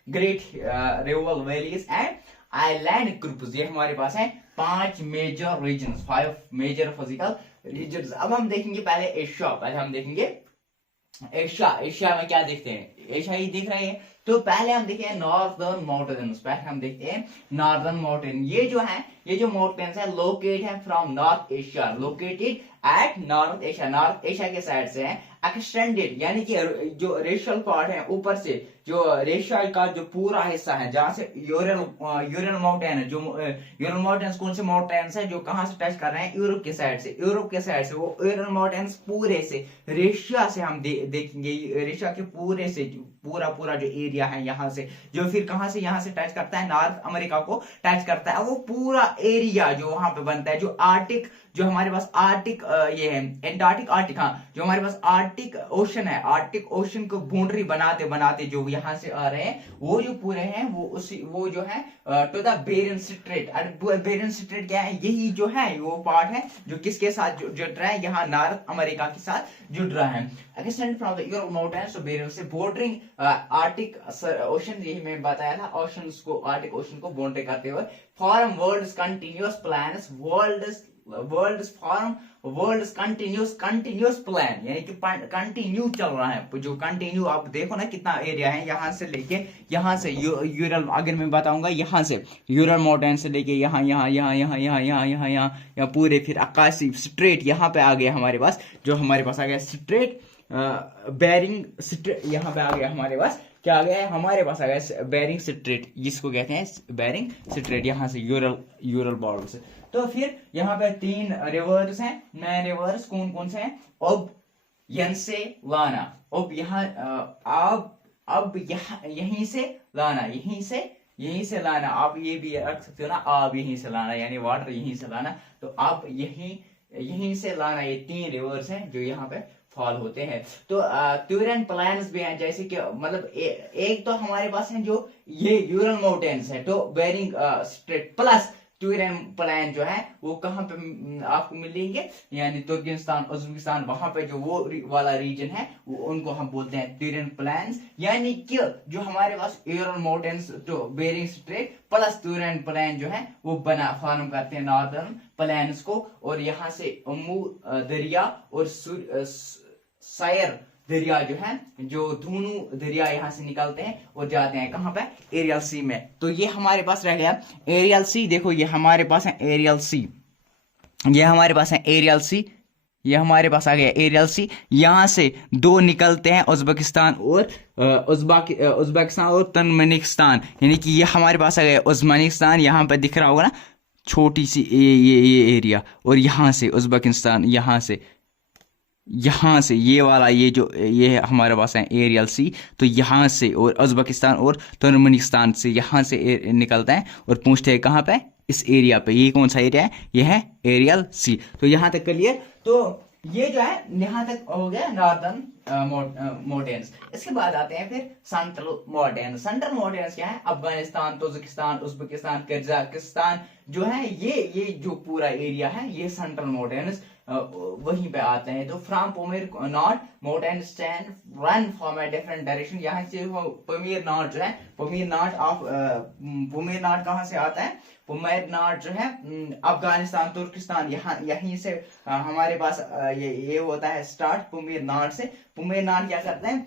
great river valleys and island groups. ये हमारे पास है 5 major regions, 5 major physical regions. अब हम देखेंगे पहले एशिया, एशिया में क्या देखते हैं, एशिया ही दिख रहे हैं। तो पहले हम देखते हैं नॉर्दर्न माउंटेन्स, पहले हम देखते हैं नॉर्दर्न माउंटेन। ये जो माउंटेन्स है लोकेट है from north Asia, located at north Asia, north Asia के साइड से है। एक्सटेंडेड यानी कि जो रेशियल पार्ट है ऊपर से, जो रेशियल का जो पूरा हिस्सा है, जहां से यूरल माउंटेन है, जो यूरल माउंटेन्स कौन से माउंटेन्स है जो कहां से टच कर रहे हैं, यूरोप के साइड से, वो यूरल माउंटेन्स पूरे से रेशिया से हम देखेंगे, रेशिया के पूरे से पूरा जो एरिया है यहाँ से, जो फिर कहां से यहाँ से टच करता है, नॉर्थ अमेरिका को टच करता है, वो पूरा एरिया जो वहां पे बनता है, जो आर्टिक, जो हमारे पास आर्टिक ये है एंटार्क्टिक, आर्टिक, हाँ, जो हमारे पास आर्टिक ओशन है, आर्टिक ओशन को बाउंड्री बनाते बनाते जो यहाँ से आ रहे हैं, वो जो पूरे हैं वो जो है to the Bering Strait. Bering Strait क्या है, यही जो है वो पार्ट है जो किसके साथ जुड़ रहा है, यहाँ नॉर्थ अमेरिका के साथ जुड़ रहा है। Extend from the Europe mountains to Bering Sea bordering Arctic Ocean, यही मैं बताया था, ओशंस को, आर्टिक ओशन को बाउंड्री करते हुए form world's continuous plains, world's continuous plain, यानी कि कंटिन्यू चल रहा है, जो कंटिन्यू आप देखो ना कितना एरिया है, यहाँ से लेके यहाँ से यूरल, अगर मैं बताऊंगा यहाँ से यूरल माउंटेन से लेके यहाँ पूरे फिर आकाशी स्ट्रेट यहाँ पे आ गया हमारे पास, जो हमारे पास आ गया स्ट्रेट बेरिंग स्ट्रेट, यहाँ पे आ गया हमारे पास, क्या आ गया है, हमारे पास आ गया बेरिंग स्ट्रेट, जिसको कहते हैं बेरिंग स्ट्रेट, यहाँ से यूरल बॉर्डर से। तो फिर यहाँ पे 3 रिवर्स हैं, नए रिवर्स कौन कौन से हैं, अब यंसे लाना, अब यहाँ अब यहीं से लाना, आप ये भी रख सकते हो ना, आप यहीं से लाना, यानी वाटर यहीं से लाना, तो आप यहीं से लाना। ये 3 रिवर्स हैं जो यहाँ पे फॉल होते हैं। तो ट्यूरन प्लान्स भी हैं, जैसे कि मतलब एक तो हमारे पास है जो ये यूरल माउंटेन्स है, तो बेरिंग स्ट्रेट प्लस ट्यूरन प्लान जो है वो कहाँ पे आपको मिलेंगे, यानी तुर्कमेनिस्तान, उज्बेकिस्तान, वहां पे जो वो वाला रीजन है वो उनको हम बोलते हैं ट्यूरन प्लान्स। यानी कि जो हमारे पास यूरल माउंटेन्स तो बेरिंग स्ट्रेट प्लस ट्यूरन प्लान जो है वो फॉर्म करते हैं नॉर्दर्न प्लान्स को, और यहाँ से अमू दरिया और सायर दरिया जो है, जो दोनों दरिया यहाँ से निकलते हैं और जाते हैं कहाँ पे, एरियल सी में। तो ये हमारे पास रह गया एरियल सी। देखो ये हमारे पास है एरियल सी, ये हमारे पास है एरियल सी, ये हमारे पास आ गया एरियल सी। यहाँ से दो निकलते हैं उज्बेकिस्तान और उज्बेकिस्तान और तुर्कमेनिस्तान, यानी कि ये हमारे पास आ गया उज्बेकिस्तान, यहाँ पे दिख रहा होगा ना छोटी सी ये एरिया, और यहाँ से उज्बेकिस्तान, यहाँ से ये वाला, ये हमारे पास है एरियल सी। तो यहाँ से और उज्बेकिस्तान और तुर्कमेनिस्तान से यहाँ से निकलता है और पहुँचते हैं कहाँ पे, इस एरिया पे। ये कौन सा एरिया है, ये है एरियल सी। तो यहाँ तक क्लियर। तो ये जो है यहाँ तक हो गया नॉर्दर्न माउंटेन्स। इसके बाद आते हैं फिर सेंट्रल माउंटेन्स। सेंट्रल माउंटेन्स क्या है, अफगानिस्तान, तजाकिस्तान, उज्बेकिस्तान, कजाकिस्तान जो है, ये जो पूरा एरिया है ये सेंट्रल माउंटेन्स वहीं पे आते हैं। तो from Pamir knot mountain stand run from a different direction. यहाँ से पमीर नॉट जो है, पमीर नॉट कहाँ से आता है, पमीर नॉट जो है अफगानिस्तान, तुर्किस्तान, यहाँ यहीं से हमारे पास ये होता है स्टार्ट पमीर नॉट से। पमीर नॉट क्या करते हैं,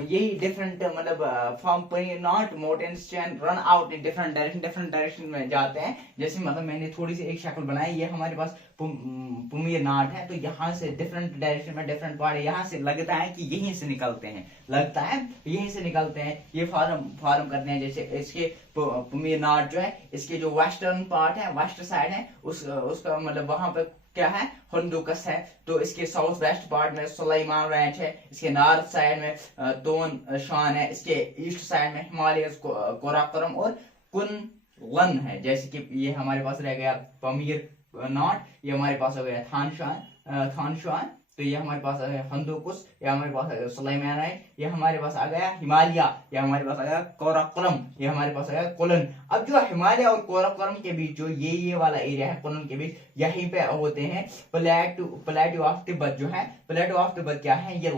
यही डिफरेंट मतलब from Pamir knot mountain stand run out in different direction में जाते हैं। जैसे मतलब मैंने थोड़ी सी एक शक्ल बनाई, ये हमारे पास पमीर नॉट है, तो यहाँ से डिफरेंट डायरेक्शन में डिफरेंट पार्ट, यहाँ से लगता है कि यहीं से निकलते हैं, लगता है यहीं से निकलते हैं, ये फॉर्म करते हैं। जैसे इसके पमीर नॉट जो है, इसके जो वेस्टर्न पार्ट है, वेस्ट साइड है, उसका मतलब वहां पे क्या है, हिंदुकुश है। तो इसके साउथ वेस्ट पार्ट में सुलेमान रेंज है, इसके नॉर्थ साइड में तोन शान है, इसके ईस्ट साइड में हिमालय, काराकोरम और कुनलन है। जैसे कि ये हमारे पास रह गया पमीर नॉट, ये हमारे पास हो गया थानशान, तो ये हमारे पास आ गया हिंदुकुश, ये हमारे पास आ गया सुलेमान है, ये हमारे पास आ गया हिमालय, ये हमारे पास आ गया काराकोरम, ये हमारे पास आ गया कुलन। अब जो हिमालय और काराकोरम के बीच जो ये वाला एरिया है कुलन के बीच, यहीं पे होते हैं प्लेटू ऑफ तिब्बत जो है। प्लेटू ऑफ तिब्बत क्या है, ये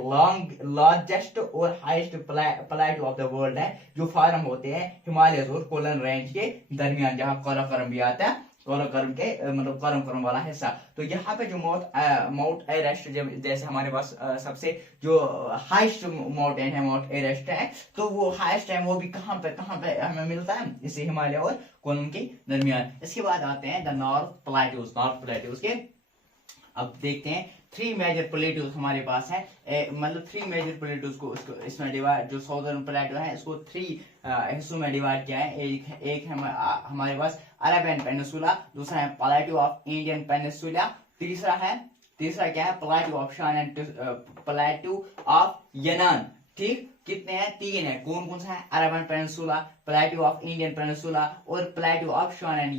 लार्जेस्ट और हाईएस्ट प्लेटू ऑफ द वर्ल्ड है, जो फॉर्म होते हैं हिमालय और कोलन रेंज के दरमियान, जहाँ काराकोरम भी आता है, काराकोरम के मतलब काराकोरम वाला हिस्सा। तो यहाँ पे जो माउंट एवरेस्ट, जैसे हमारे पास सबसे जो हाईएस्ट माउंटेन है माउंट एवरेस्ट है, तो वो हाईएस्ट है, वो भी कहाँ पे हमें मिलता है, इसी हिमालय और कोलन के दरमियान। इसके बाद आते हैं द नॉर्थ प्लेटूज के। अब देखते हैं 3 मेजर प्लेटूज हमारे पास है, मतलब 3 मेजर प्लेटूज को इसमें डिवाइड, जो साउदर्न प्लेटू है इसको 3 हिस्सों में डिवाइड किया है। एक है हमारे पास अरेबियन पेनिनसुला, दूसरा है प्लेटू ऑफ इंडियन पेनिनसुला, तीसरा क्या है प्लेटू ऑफ शान एंड प्लेटू ऑफ यनान। ठीक, कितने हैं, 3 है। कौन कौन सा है, Arabian peninsula, प्लेटू of Indian peninsula और प्लेटू ऑफ शान एंड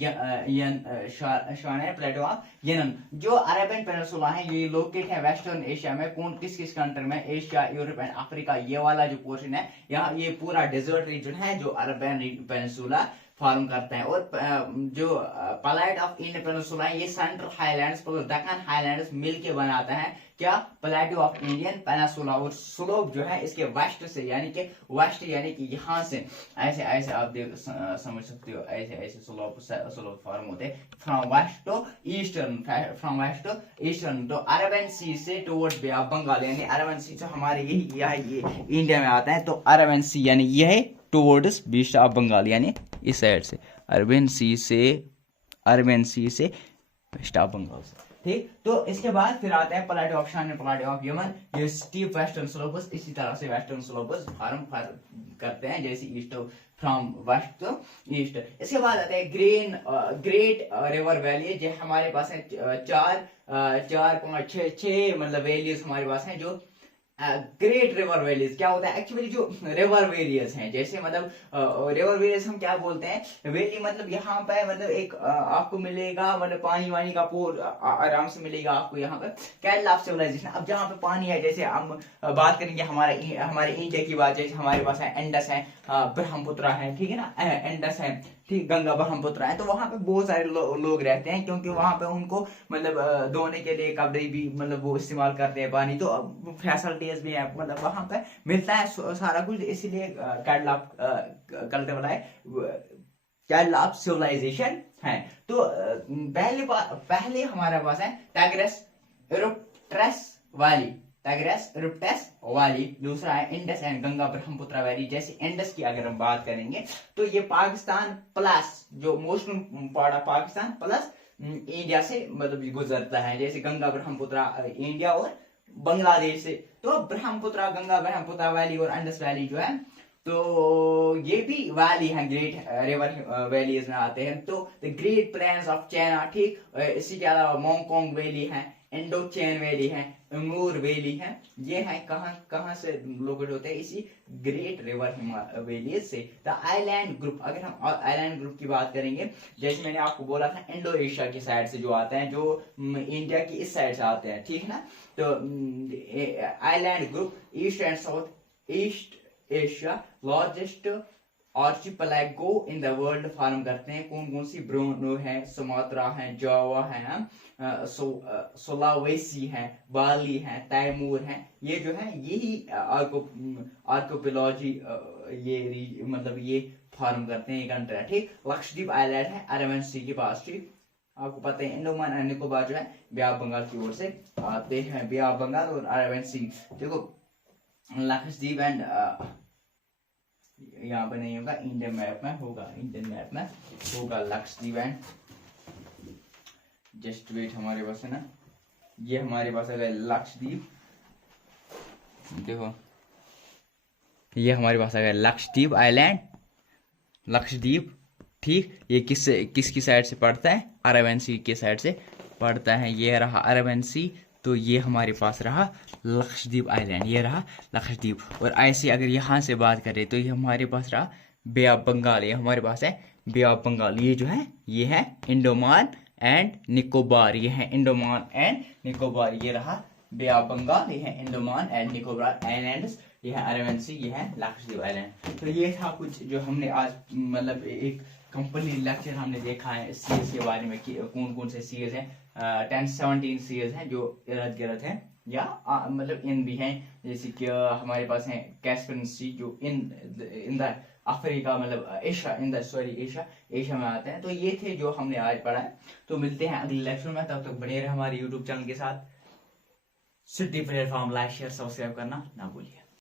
प्लेटू ऑफ यनन। जो अरेबियन पेनिनसुला है ये लोकेट है वेस्टर्न एशिया में। कौन किस कंट्री में, एशिया, यूरोप एंड अफ्रीका, ये वाला जो पोर्शन है यहाँ, ये पूरा डेजर्ट रीजन है जो अरेबियन पेनिनसुला फॉर्म करते हैं। और जो प्लेट ऑफ इंडियन पेनिनसुला है, ये सेंट्रल हाईलैंड्स और दक्कन हाईलैंड्स मिलके बनाता है क्या, प्लेटू ऑफ इंडियन पेनिनसुला। और स्लोप जो है इसके वेस्ट से, यानी कि यहाँ से ऐसे आप समझ सकते हो, ऐसे स्लोप फॉर्म होते हैं फ्रॉम वेस्ट टू ईस्टर्न तो अरेबियन सी से टुवर्ड्स बे ऑफ बंगाल, यानी अरेबियन सी जो हमारे ये इंडिया में आता है, तो अरेबियन सी यानी ये है टुवर्ड्स बे ऑफ बंगाल, यानी इस साइड से अरेबियन सी से वेस्ट ऑफ बंगाल से। ठीक, तो इसके बाद फिर आते हैं plateau of Shan, plateau of Yemen. ये स्टीप वेस्टर्न स्लोपस, इसी तरह से वेस्टर्न स्लोपस फॉर्म करते हैं, जैसे east from west to east. इसके बाद आते हैं ग्रेट रिवर वैली, जो हमारे पास है 4 5 6 मतलब वैलीज हमारे पास हैं। जो ग्रेट रिवर वैलीज क्या होता है, एक्चुअली जो रिवर वेरियस हैं, जैसे मतलब रिवर वेरियस हम क्या बोलते हैं, वैली मतलब यहाँ पे मतलब एक आपको मिलेगा मतलब पानी वानी का पूर आराम से मिलेगा आपको यहाँ पे। कैटल ऑफ सिविलाइजेशन, अब जहाँ पे पानी है, जैसे हम बात करेंगे हमारे इंडिया की बात, जैसे हमारे पास है इंडस है, ब्रह्मपुत्र है, ठीक है ना, इंडस है, ठीक, गंगा ब्रह्मपुत्र है। तो वहां पे बहुत सारे लोग रहते हैं, क्योंकि वहां पे उनको मतलब धोने के लिए कपड़े भी मतलब वो इस्तेमाल करते हैं पानी, तो फैसिलिटीज भी है, मतलब वहां पे मिलता है सारा कुछ, इसीलिए कैटल ऑफ सिविलाइजेशन है। तो पहले हमारे पास है टाइग्रिस यूरोट्रस वैली, टाइग्रेस रिप्टेस वैली, दूसरा है Indus and Ganga Brahmaputra valley. जैसे इंडस की अगर हम बात करेंगे तो ये पाकिस्तान प्लस जो most part of Pakistan plus India से मतलब गुजरता है। जैसे गंगा ब्रह्मपुत्र इंडिया और बांग्लादेश से, तो ब्रह्मपुत्र गंगा ब्रह्मपुत्र वैली और इंडस वैली जो है तो ये भी वैली है, ग्रेट रिवर वैलीज में आते हैं। तो the great plains of China, ठीक, इसी के अलावा मोंगकोंग वैली है, इंडो चैन वैली है, अमूर वैली है, ये है कहां से लोकेट होते हैं, इसी ग्रेट रिवर वैलीज से। द आइलैंड ग्रुप, अगर हम आइलैंड ग्रुप की बात करेंगे, जैसे मैंने आपको बोला था इंडो एशिया की साइड से जो आते हैं, जो इंडिया की इस साइड से आते हैं, ठीक है ना। तो island group east and south east Asia largest archipelago in the world form करते हैं। कौन कौन सी? ब्रोनो है, सुमात्रा है, जावा है, सुलावेसी है, बाली है, तैमूर है। ये जो है यही आर्कोपेलॉजी ये मतलब ये फॉर्म करते हैं, ये कंट्री है, ठीक। लक्षद्वीप आइलैंड है अरेबियन सी के पास, ठीक। आपको पता है अंडमान एंड निकोबार जो है बे ऑफ बंगाल की ओर से आते हैं, बे ऑफ बंगाल और अरेबियन सी। देखो लक्षद्वीप एंड यहाँ पे नहीं होगा, इंडियन मैप में होगा, इंडियन मैप में होगा लक्षद्वीप एंड, जस्ट वेट, हमारे पास है ना, ये हमारे पास है लक्षद्वीप, देखो ये हमारे पास है लक्षद्वीप आइलैंड, लक्षद्वीप, ठीक। ये किसकी साइड से पड़ता है? अरेबियन सी के साइड से पड़ता है। ये रहा अरेबियन सी, तो ये हमारे पास रहा लक्षद्वीप आइलैंड, ये रहा लक्षद्वीप। और ऐसे अगर यहाँ से बात करें तो ये हमारे पास रहा बे ऑफ बंगाल, ये हमारे पास है बे ऑफ बंगाल। ये जो है ये है अंडमान एंड निकोबार, ये है अंडमान एंड निकोबार, ये रहा बे ऑफ बंगाल, ये है अंडमान एंड निकोबार आइलैंड्स, ये है अरेबियन सी, ये है लक्षद्वीप आइलैंड। तो ये था कुछ जो हमने आज मतलब एक कंप्लीट लेक्चर हमने देखा है सीएस के बारे में कि कौन कौन से सीएस हैं। 10-17 सीएस हैं जो इर्द गिर्द हैं या मतलब इन भी हैं, जैसे कि हमारे पास है कैस्पियन सी जो इन द अफ्रीका मतलब Asia in the sorry Asia में आते हैं। तो ये थे जो हमने आज पढ़ा है। तो मिलते हैं अगले लेक्चर में, तब तक बने रहे हमारे यूट्यूब चैनल के साथ। City platform like share subscribe करना ना भूलिए।